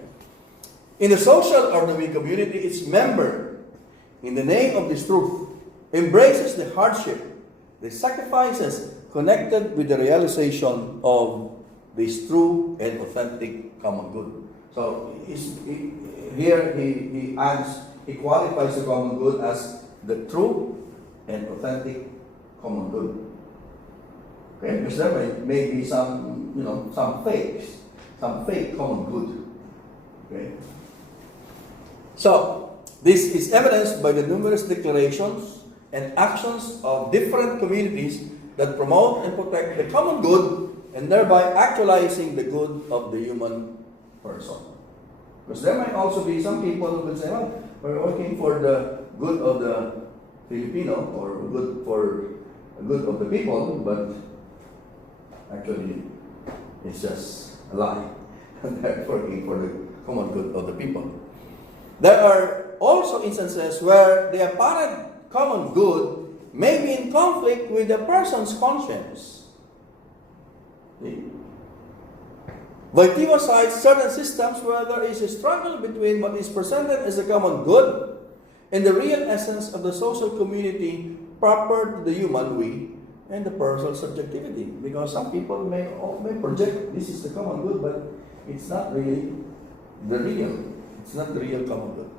In the social or the we community, its member, in the name of this truth, embraces the hardship, the sacrifices connected with the realization of this true and authentic common good. So here he adds, he qualifies the common good as the true and authentic common good. Okay, because there may be some, some fake common good. Okay. So this is evidenced by the numerous declarations and actions of different communities that promote and protect the common good and thereby actualizing the good of the human person. Because there might also be some people who will say, well, we're working for the good of the Filipino or good for the good of the people, but actually it's just a lie. They're working for the common good of the people. There are also instances where the apparent common good may be in conflict with the person's conscience. See? Wojtyla cites certain systems where there is a struggle between what is presented as a common good and the real essence of the social community proper to the human we and the personal subjectivity. Because some people may project this is the common good, but it's not really the real. It's not the real common good.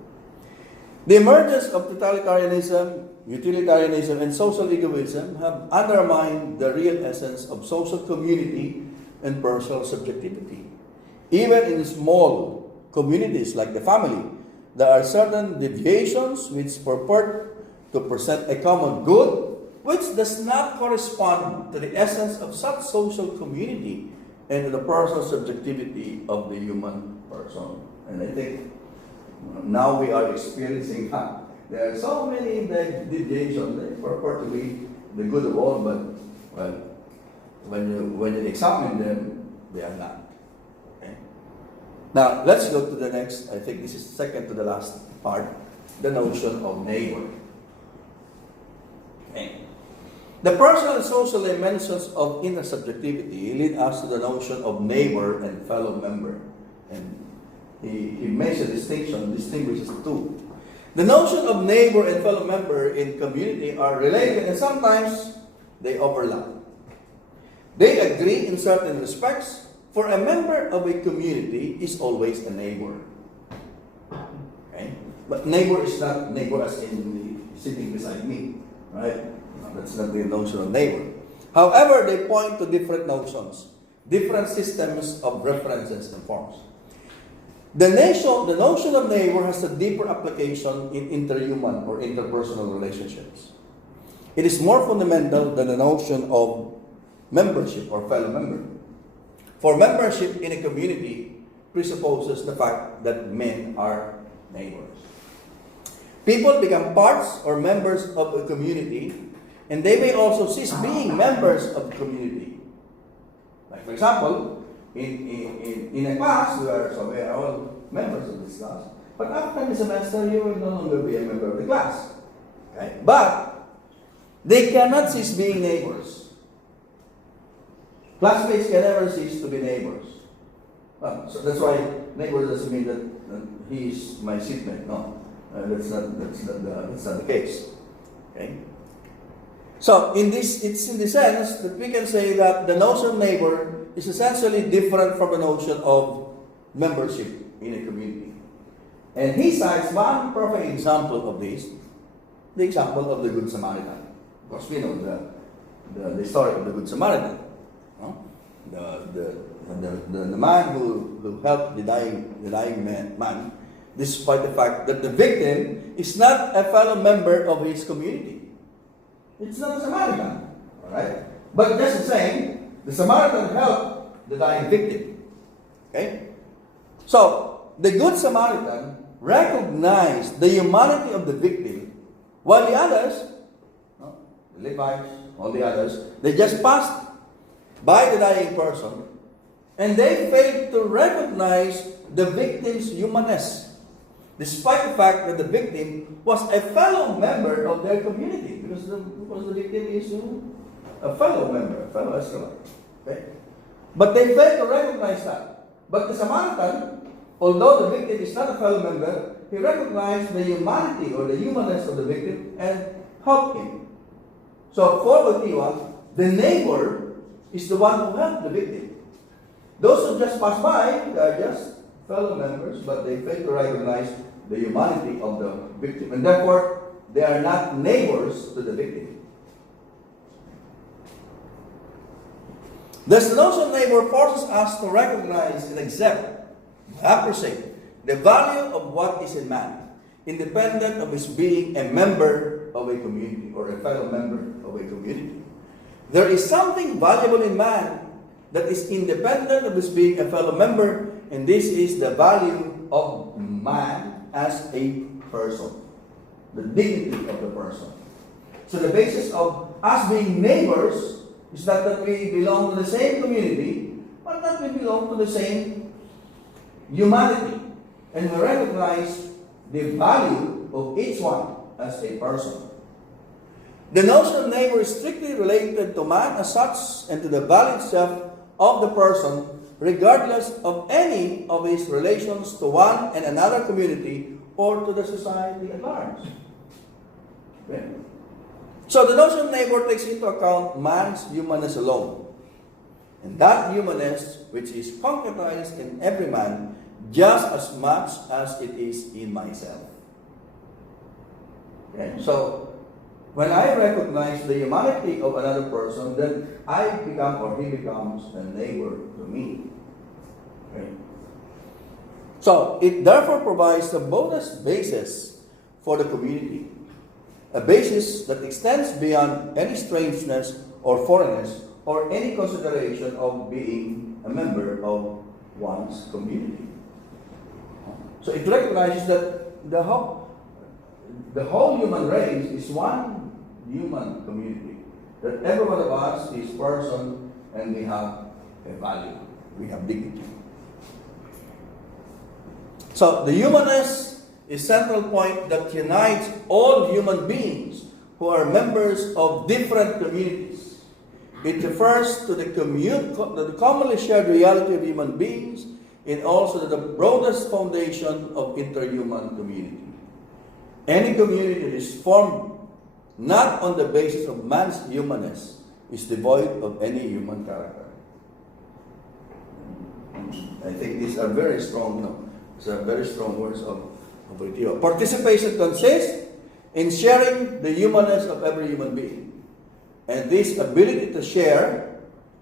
The emergence of totalitarianism, utilitarianism, and social egoism have undermined the real essence of social community and personal subjectivity. Even in small communities like the family, there are certain deviations which purport to present a common good which does not correspond to the essence of such social community and to the personal subjectivity of the human person. And I think now we are experiencing that. There are so many deviations that purport to be the good of all, but well, when you examine them, they are not. Okay? Now let's go to the next. I think this is second to the last part, the notion of neighbor. Okay. The personal and social dimensions of intersubjectivity lead us to the notion of neighbor and fellow member. And he makes a distinction, distinguishes two. The notion of neighbor and fellow member in community are related and sometimes they overlap. They agree in certain respects, for a member of a community is always a neighbor. Okay? But neighbor is not neighbor as in sitting beside me, right? No, that's not the notion of neighbor. However, they point to different notions, different systems of references and forms. The notion of neighbor has a deeper application in interhuman or interpersonal relationships. It is more fundamental than the notion of membership or fellow member. For membership in a community presupposes the fact that men are neighbors. People become parts or members of a community, and they may also cease being members of the community. Like for example, in a class, we are all members of this class, but after the semester, you will no longer be a member of the class. Okay? But they cannot cease being neighbors. Classmates can never cease to be neighbors. So that's why neighbor doesn't mean that he is my seatmate. No, that's not the case. Okay. So it's in the sense that we can say that the notion of neighbor is essentially different from the notion of membership in a community. And he cites one perfect example of this, the example of the Good Samaritan. Of course, we know the story of the Good Samaritan. No? The man who helped the dying man, despite the fact that the victim is not a fellow member of his community. It's not a Samaritan. Alright? But just the same, the Samaritan helped the dying victim. Okay? So, the Good Samaritan recognized the humanity of the victim, while the others, the Levites, all the others, they just passed by the dying person, and they failed to recognize the victim's humanness, despite the fact that the victim was a fellow member of their community, because the victim is a fellow member, a fellow Israelite. Okay? But they failed to recognize that. But the Samaritan, although the victim is not a fellow member, he recognized the humanity or the humanness of the victim and helped him. So for Wojtyla, the neighbor is the one who helped the victim. Those who just pass by, they are just fellow members, but they fail to recognize the humanity of the victim, and therefore they are not neighbors to the victim. Thus, the notion of neighbor forces us to recognize and accept, appreciate the value of what is in man, independent of his being a member of a community or a fellow member of a community. There is something valuable in man that is independent of his being a fellow member, and this is the value of man as a person, the dignity of the person. So the basis of us being neighbors is not that we belong to the same community, but that we belong to the same humanity. And we recognize the value of each one as a person. The notion of neighbor is strictly related to man as such and to the value itself of the person, regardless of any of his relations to one and another community or to the society at large. Okay? So the notion of neighbor takes into account man's humanness alone. And that humanness which is concretized in every man just as much as it is in myself. Okay? So when I recognize the humanity of another person, then I become or he becomes a neighbor to me. Okay? So it therefore provides the bonus basis for the community. A basis that extends beyond any strangeness or foreignness or any consideration of being a member of one's community. So it recognizes that the whole human race is one human community. That every one of us is person and we have a value. We have dignity. So the humanness is central point that unites all human beings who are members of different communities. It refers to the commonly shared reality of human beings and also to the broadest foundation of interhuman community. Any community that is formed not on the basis of man's humanness is devoid of any human character. I think these are very strong, these are very strong words of Wojtyla. Participation consists in sharing the humanness of every human being. And this ability to share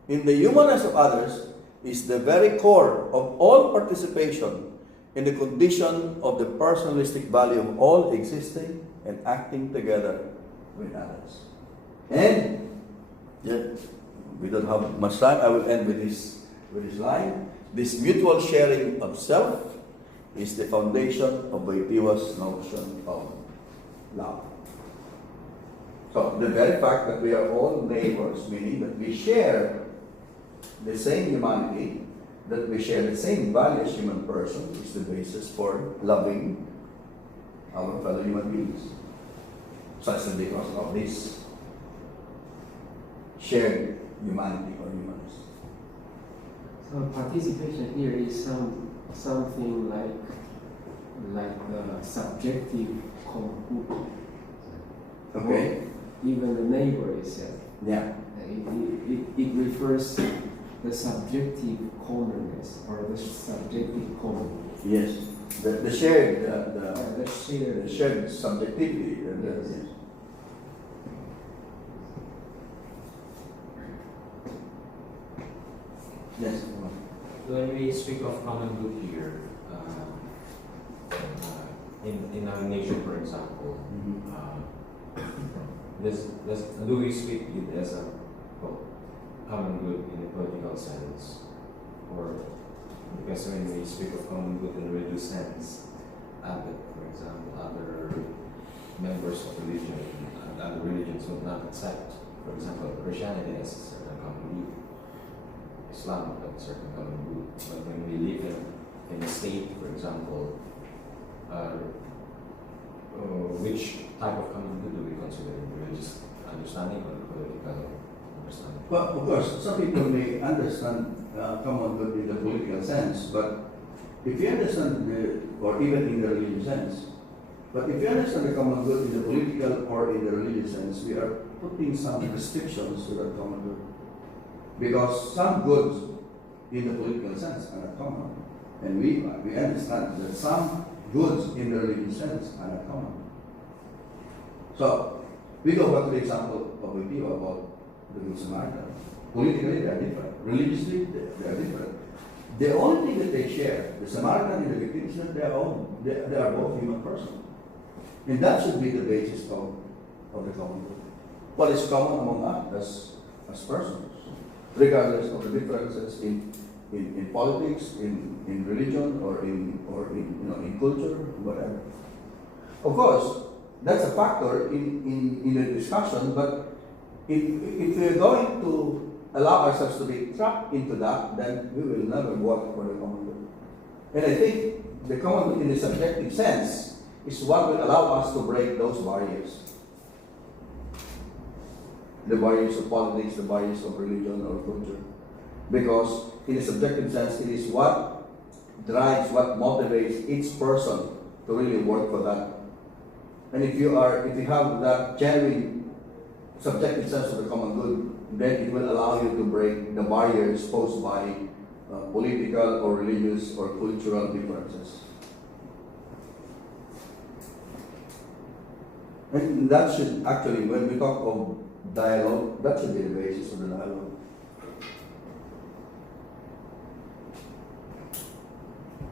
in the humanness of others is the very core of all participation in the condition of the personalistic value of all existing and acting together with others. And we don't have much time. I will end with this line. This mutual sharing of self is the foundation of Wojtyla's notion of love. So the very fact that we are all neighbors, meaning that we share the same humanity, that we share the same value as human person, is the basis for loving our fellow human beings. Precisely because of this shared humanity or humanness. So participation here is something like subjective component. Okay. Even the neighbor itself. Yeah. It refers to the subjective commonness or the subjective common. Yes. The shared The shared subjectivity. Yes. Yes. When we speak of common good here, in our nation, for example, do we speak it as a common good in a political sense, or because when we speak of common good in a religious sense, for example, other members of religion and other religions would not accept, for example, Christianity as a certain common good, Islam as a certain common good. But when we live in a state, for example, which type of common good do we consider? Religious understanding or political understanding? Well, of course, some people may understand common good in the political sense, but if you understand or even in the religious sense, but if you understand the common good in the political or in the religious sense, we are putting some restrictions to that common good. Because some goods in the political sense are not common. And we understand that some goods in the religious sense are not common. So, we go back to the example of the people about the Good Samaritan. Politically, they are different. Religiously, they are different. The only thing that they share, the Samaritan and the victim, is that they are both human persons. And that should be the basis of the common good. What is common among us as persons, regardless of the differences in politics, in religion, or in culture, whatever. Of course, that's a factor in the discussion, but if we're going to allow ourselves to be trapped into that, then we will never work for the common good. And I think the common good in the subjective sense is what will allow us to break those barriers. The barriers of politics, the barriers of religion or culture. Because in a subjective sense, it is what drives, what motivates each person to really work for that. And if you have that genuine subjective sense of the common good, then it will allow you to break the barriers posed by political or religious or cultural differences. And that should actually, when we talk of dialogue, that should be the basis of the dialogue.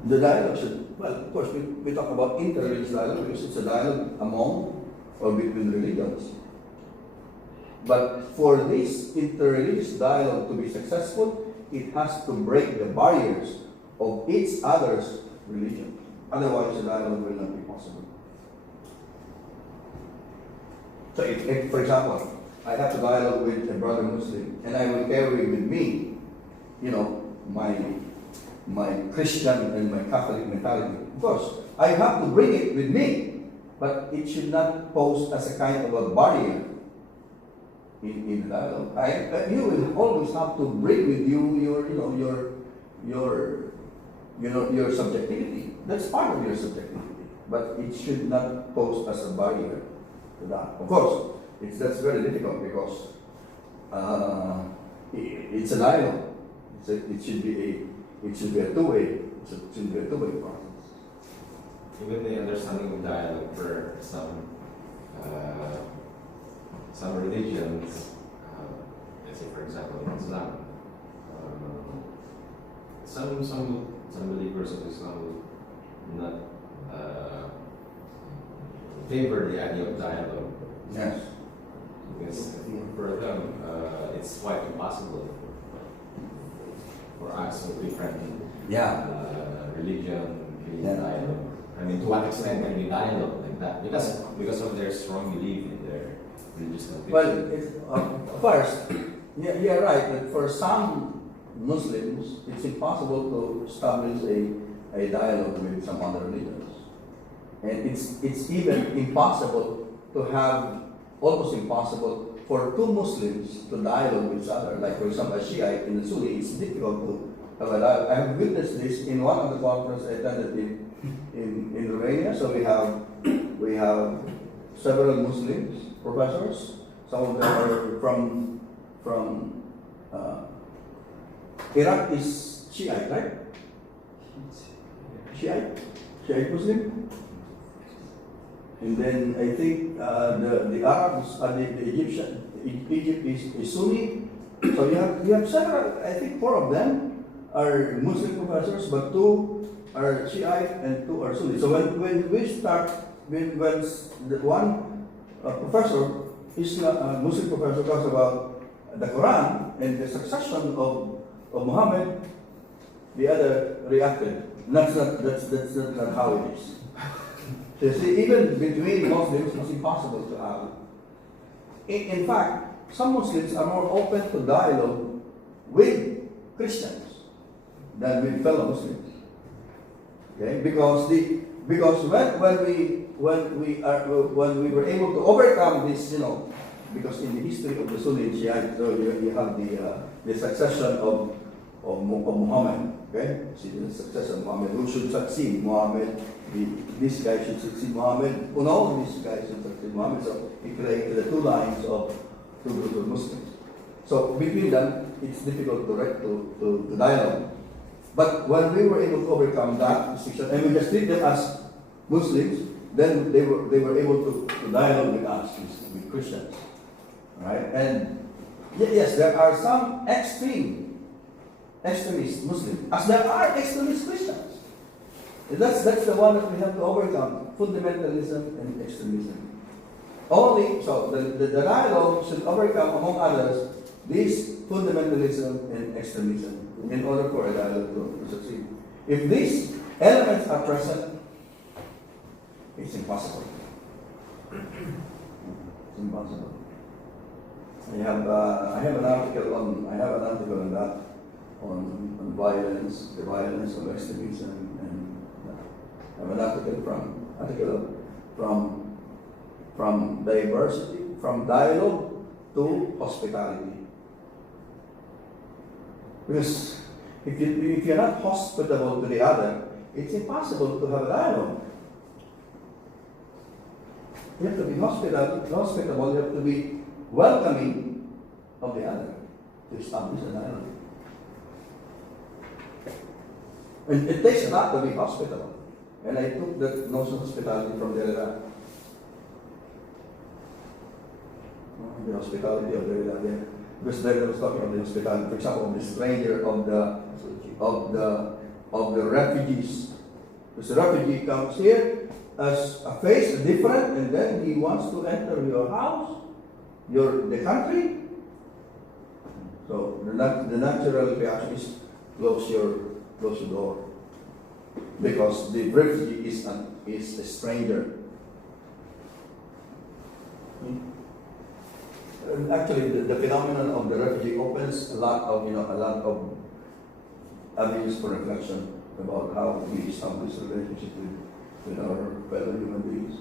The dialogue should, well, of course, we talk about interreligious dialogue because it's a dialogue among or between religions. But for this interreligious dialogue to be successful, it has to break the barriers of each other's religion. Otherwise, the dialogue will not be possible. So if, for example, I have to dialogue with a brother Muslim, and I will carry with me, my Christian and my Catholic mentality. Of course, I have to bring it with me, but it should not pose as a kind of a barrier in the dialogue. You will always have to bring with you your subjectivity. That's part of your subjectivity, but it should not pose as a barrier to that. Of course, that's very difficult because it's a dialogue. It should be a two-way. It should be a two-way process. Even the understanding of dialogue for some religions, let's say for example in Islam, some believers of Islam will not favor the idea of dialogue. Yes. Because for them, it's quite impossible for us with different religion, dialogue. I mean, to what extent can we dialogue like that? Because of their strong belief in their religious conviction. Well, first, you're right, but for some Muslims, it's impossible to establish a dialogue with some other religions. And it's even impossible to have, almost impossible, for two Muslims to dialogue with each other. Like, for example, a Shiite and a Sunni, it's difficult to have a dialogue. I have witnessed this in one of the conferences I attended in Romania. So we have several Muslims professors. Some of them are from Iraq is Shiite, right? Shiite Muslim. And then I think the Arabs, the Egyptian, Egypt is Sunni. So you have several. I think 4 of them are Muslim professors, but 2 are Shiite and 2 are Sunni. So when we start, when the one professor, Muslim professor, talks about the Quran and the succession of Muhammad, the other reacted. That's not how it is. So you see, even between Muslims, it's impossible to have. In fact, some Muslims are more open to dialogue with Christians than with fellow Muslims. Okay, because when we were able to overcome this, because in the history of the Sunni and Shiite, so you have the succession of Muhammad. Okay, see the succession of Muhammad. Who should succeed Muhammad? This guy should succeed Muhammad. Oh no, this guy should succeed Muhammad. So he created the 2 lines of 2 groups of Muslims. So between them, it's difficult to dialogue. But when we were able to overcome that distinction and we just treat them as Muslims, then they were able to dialogue with us, with Christians. Right? And yes, there are some extremist Muslims, as there are extremist Christians. And that's the one that we have to overcome, fundamentalism and extremism. Only, so the dialogue should overcome, among others, this fundamentalism and extremism in order for a dialogue to succeed. If these elements are present, it's impossible. It's impossible. I have an article on that on violence, the violence of extremism, and I have an article from diversity, from dialogue to hospitality. Because if you're not hospitable to the other, it's impossible to have a dialogue. You have to be hospitable, you have to be welcoming of the other to establish a dialogue. And it takes a lot to be hospitable. And I took that notion of hospitality from Derrida. The hospitality of Derrida there. Because Derrida was talking about the hospitality, for example, of the stranger, of the refugees. Because the refugee comes here as a face different, and then he wants to enter your house, the country. So the natural reaction is close your door, because the refugee is a stranger. And actually, the phenomenon of the refugee opens a lot of avenues for reflection about how we establish a relationship with our fellow human beings.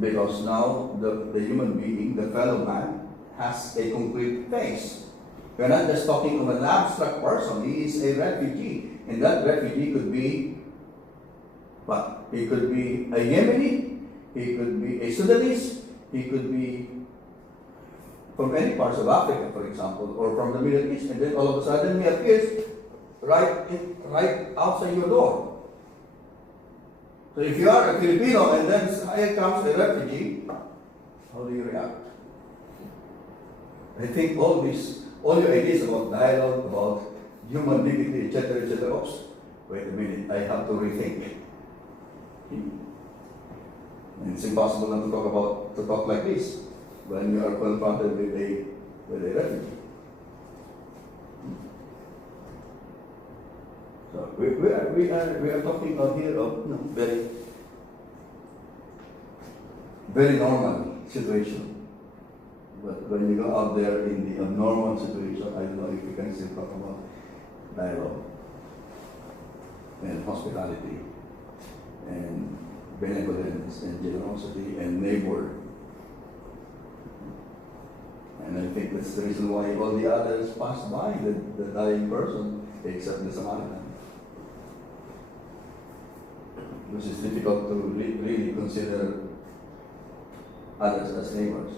Because now the human being, the fellow man, has a concrete face. We're not just talking of an abstract person. He is a refugee. And that refugee could be what? He could be a Yemeni, he could be a Sudanese, he could be from any parts of Africa, for example, or from the Middle East, and then all of a sudden he appears right outside your door. So if you are a Filipino and then here comes a refugee, how do you react? I think all your ideas about dialogue, about human dignity, etc., oops, wait a minute, I have to rethink. And it's impossible not to talk like this when you are confronted with a refugee. So we are talking out here of very very normal situation. But when you go out there in the abnormal situation, I don't know if you can still talk about dialogue and hospitality and benevolence and generosity and neighbor. And I think that's the reason why all the others pass by the dying person except the Samaritan. Because it's difficult to really consider others as neighbors.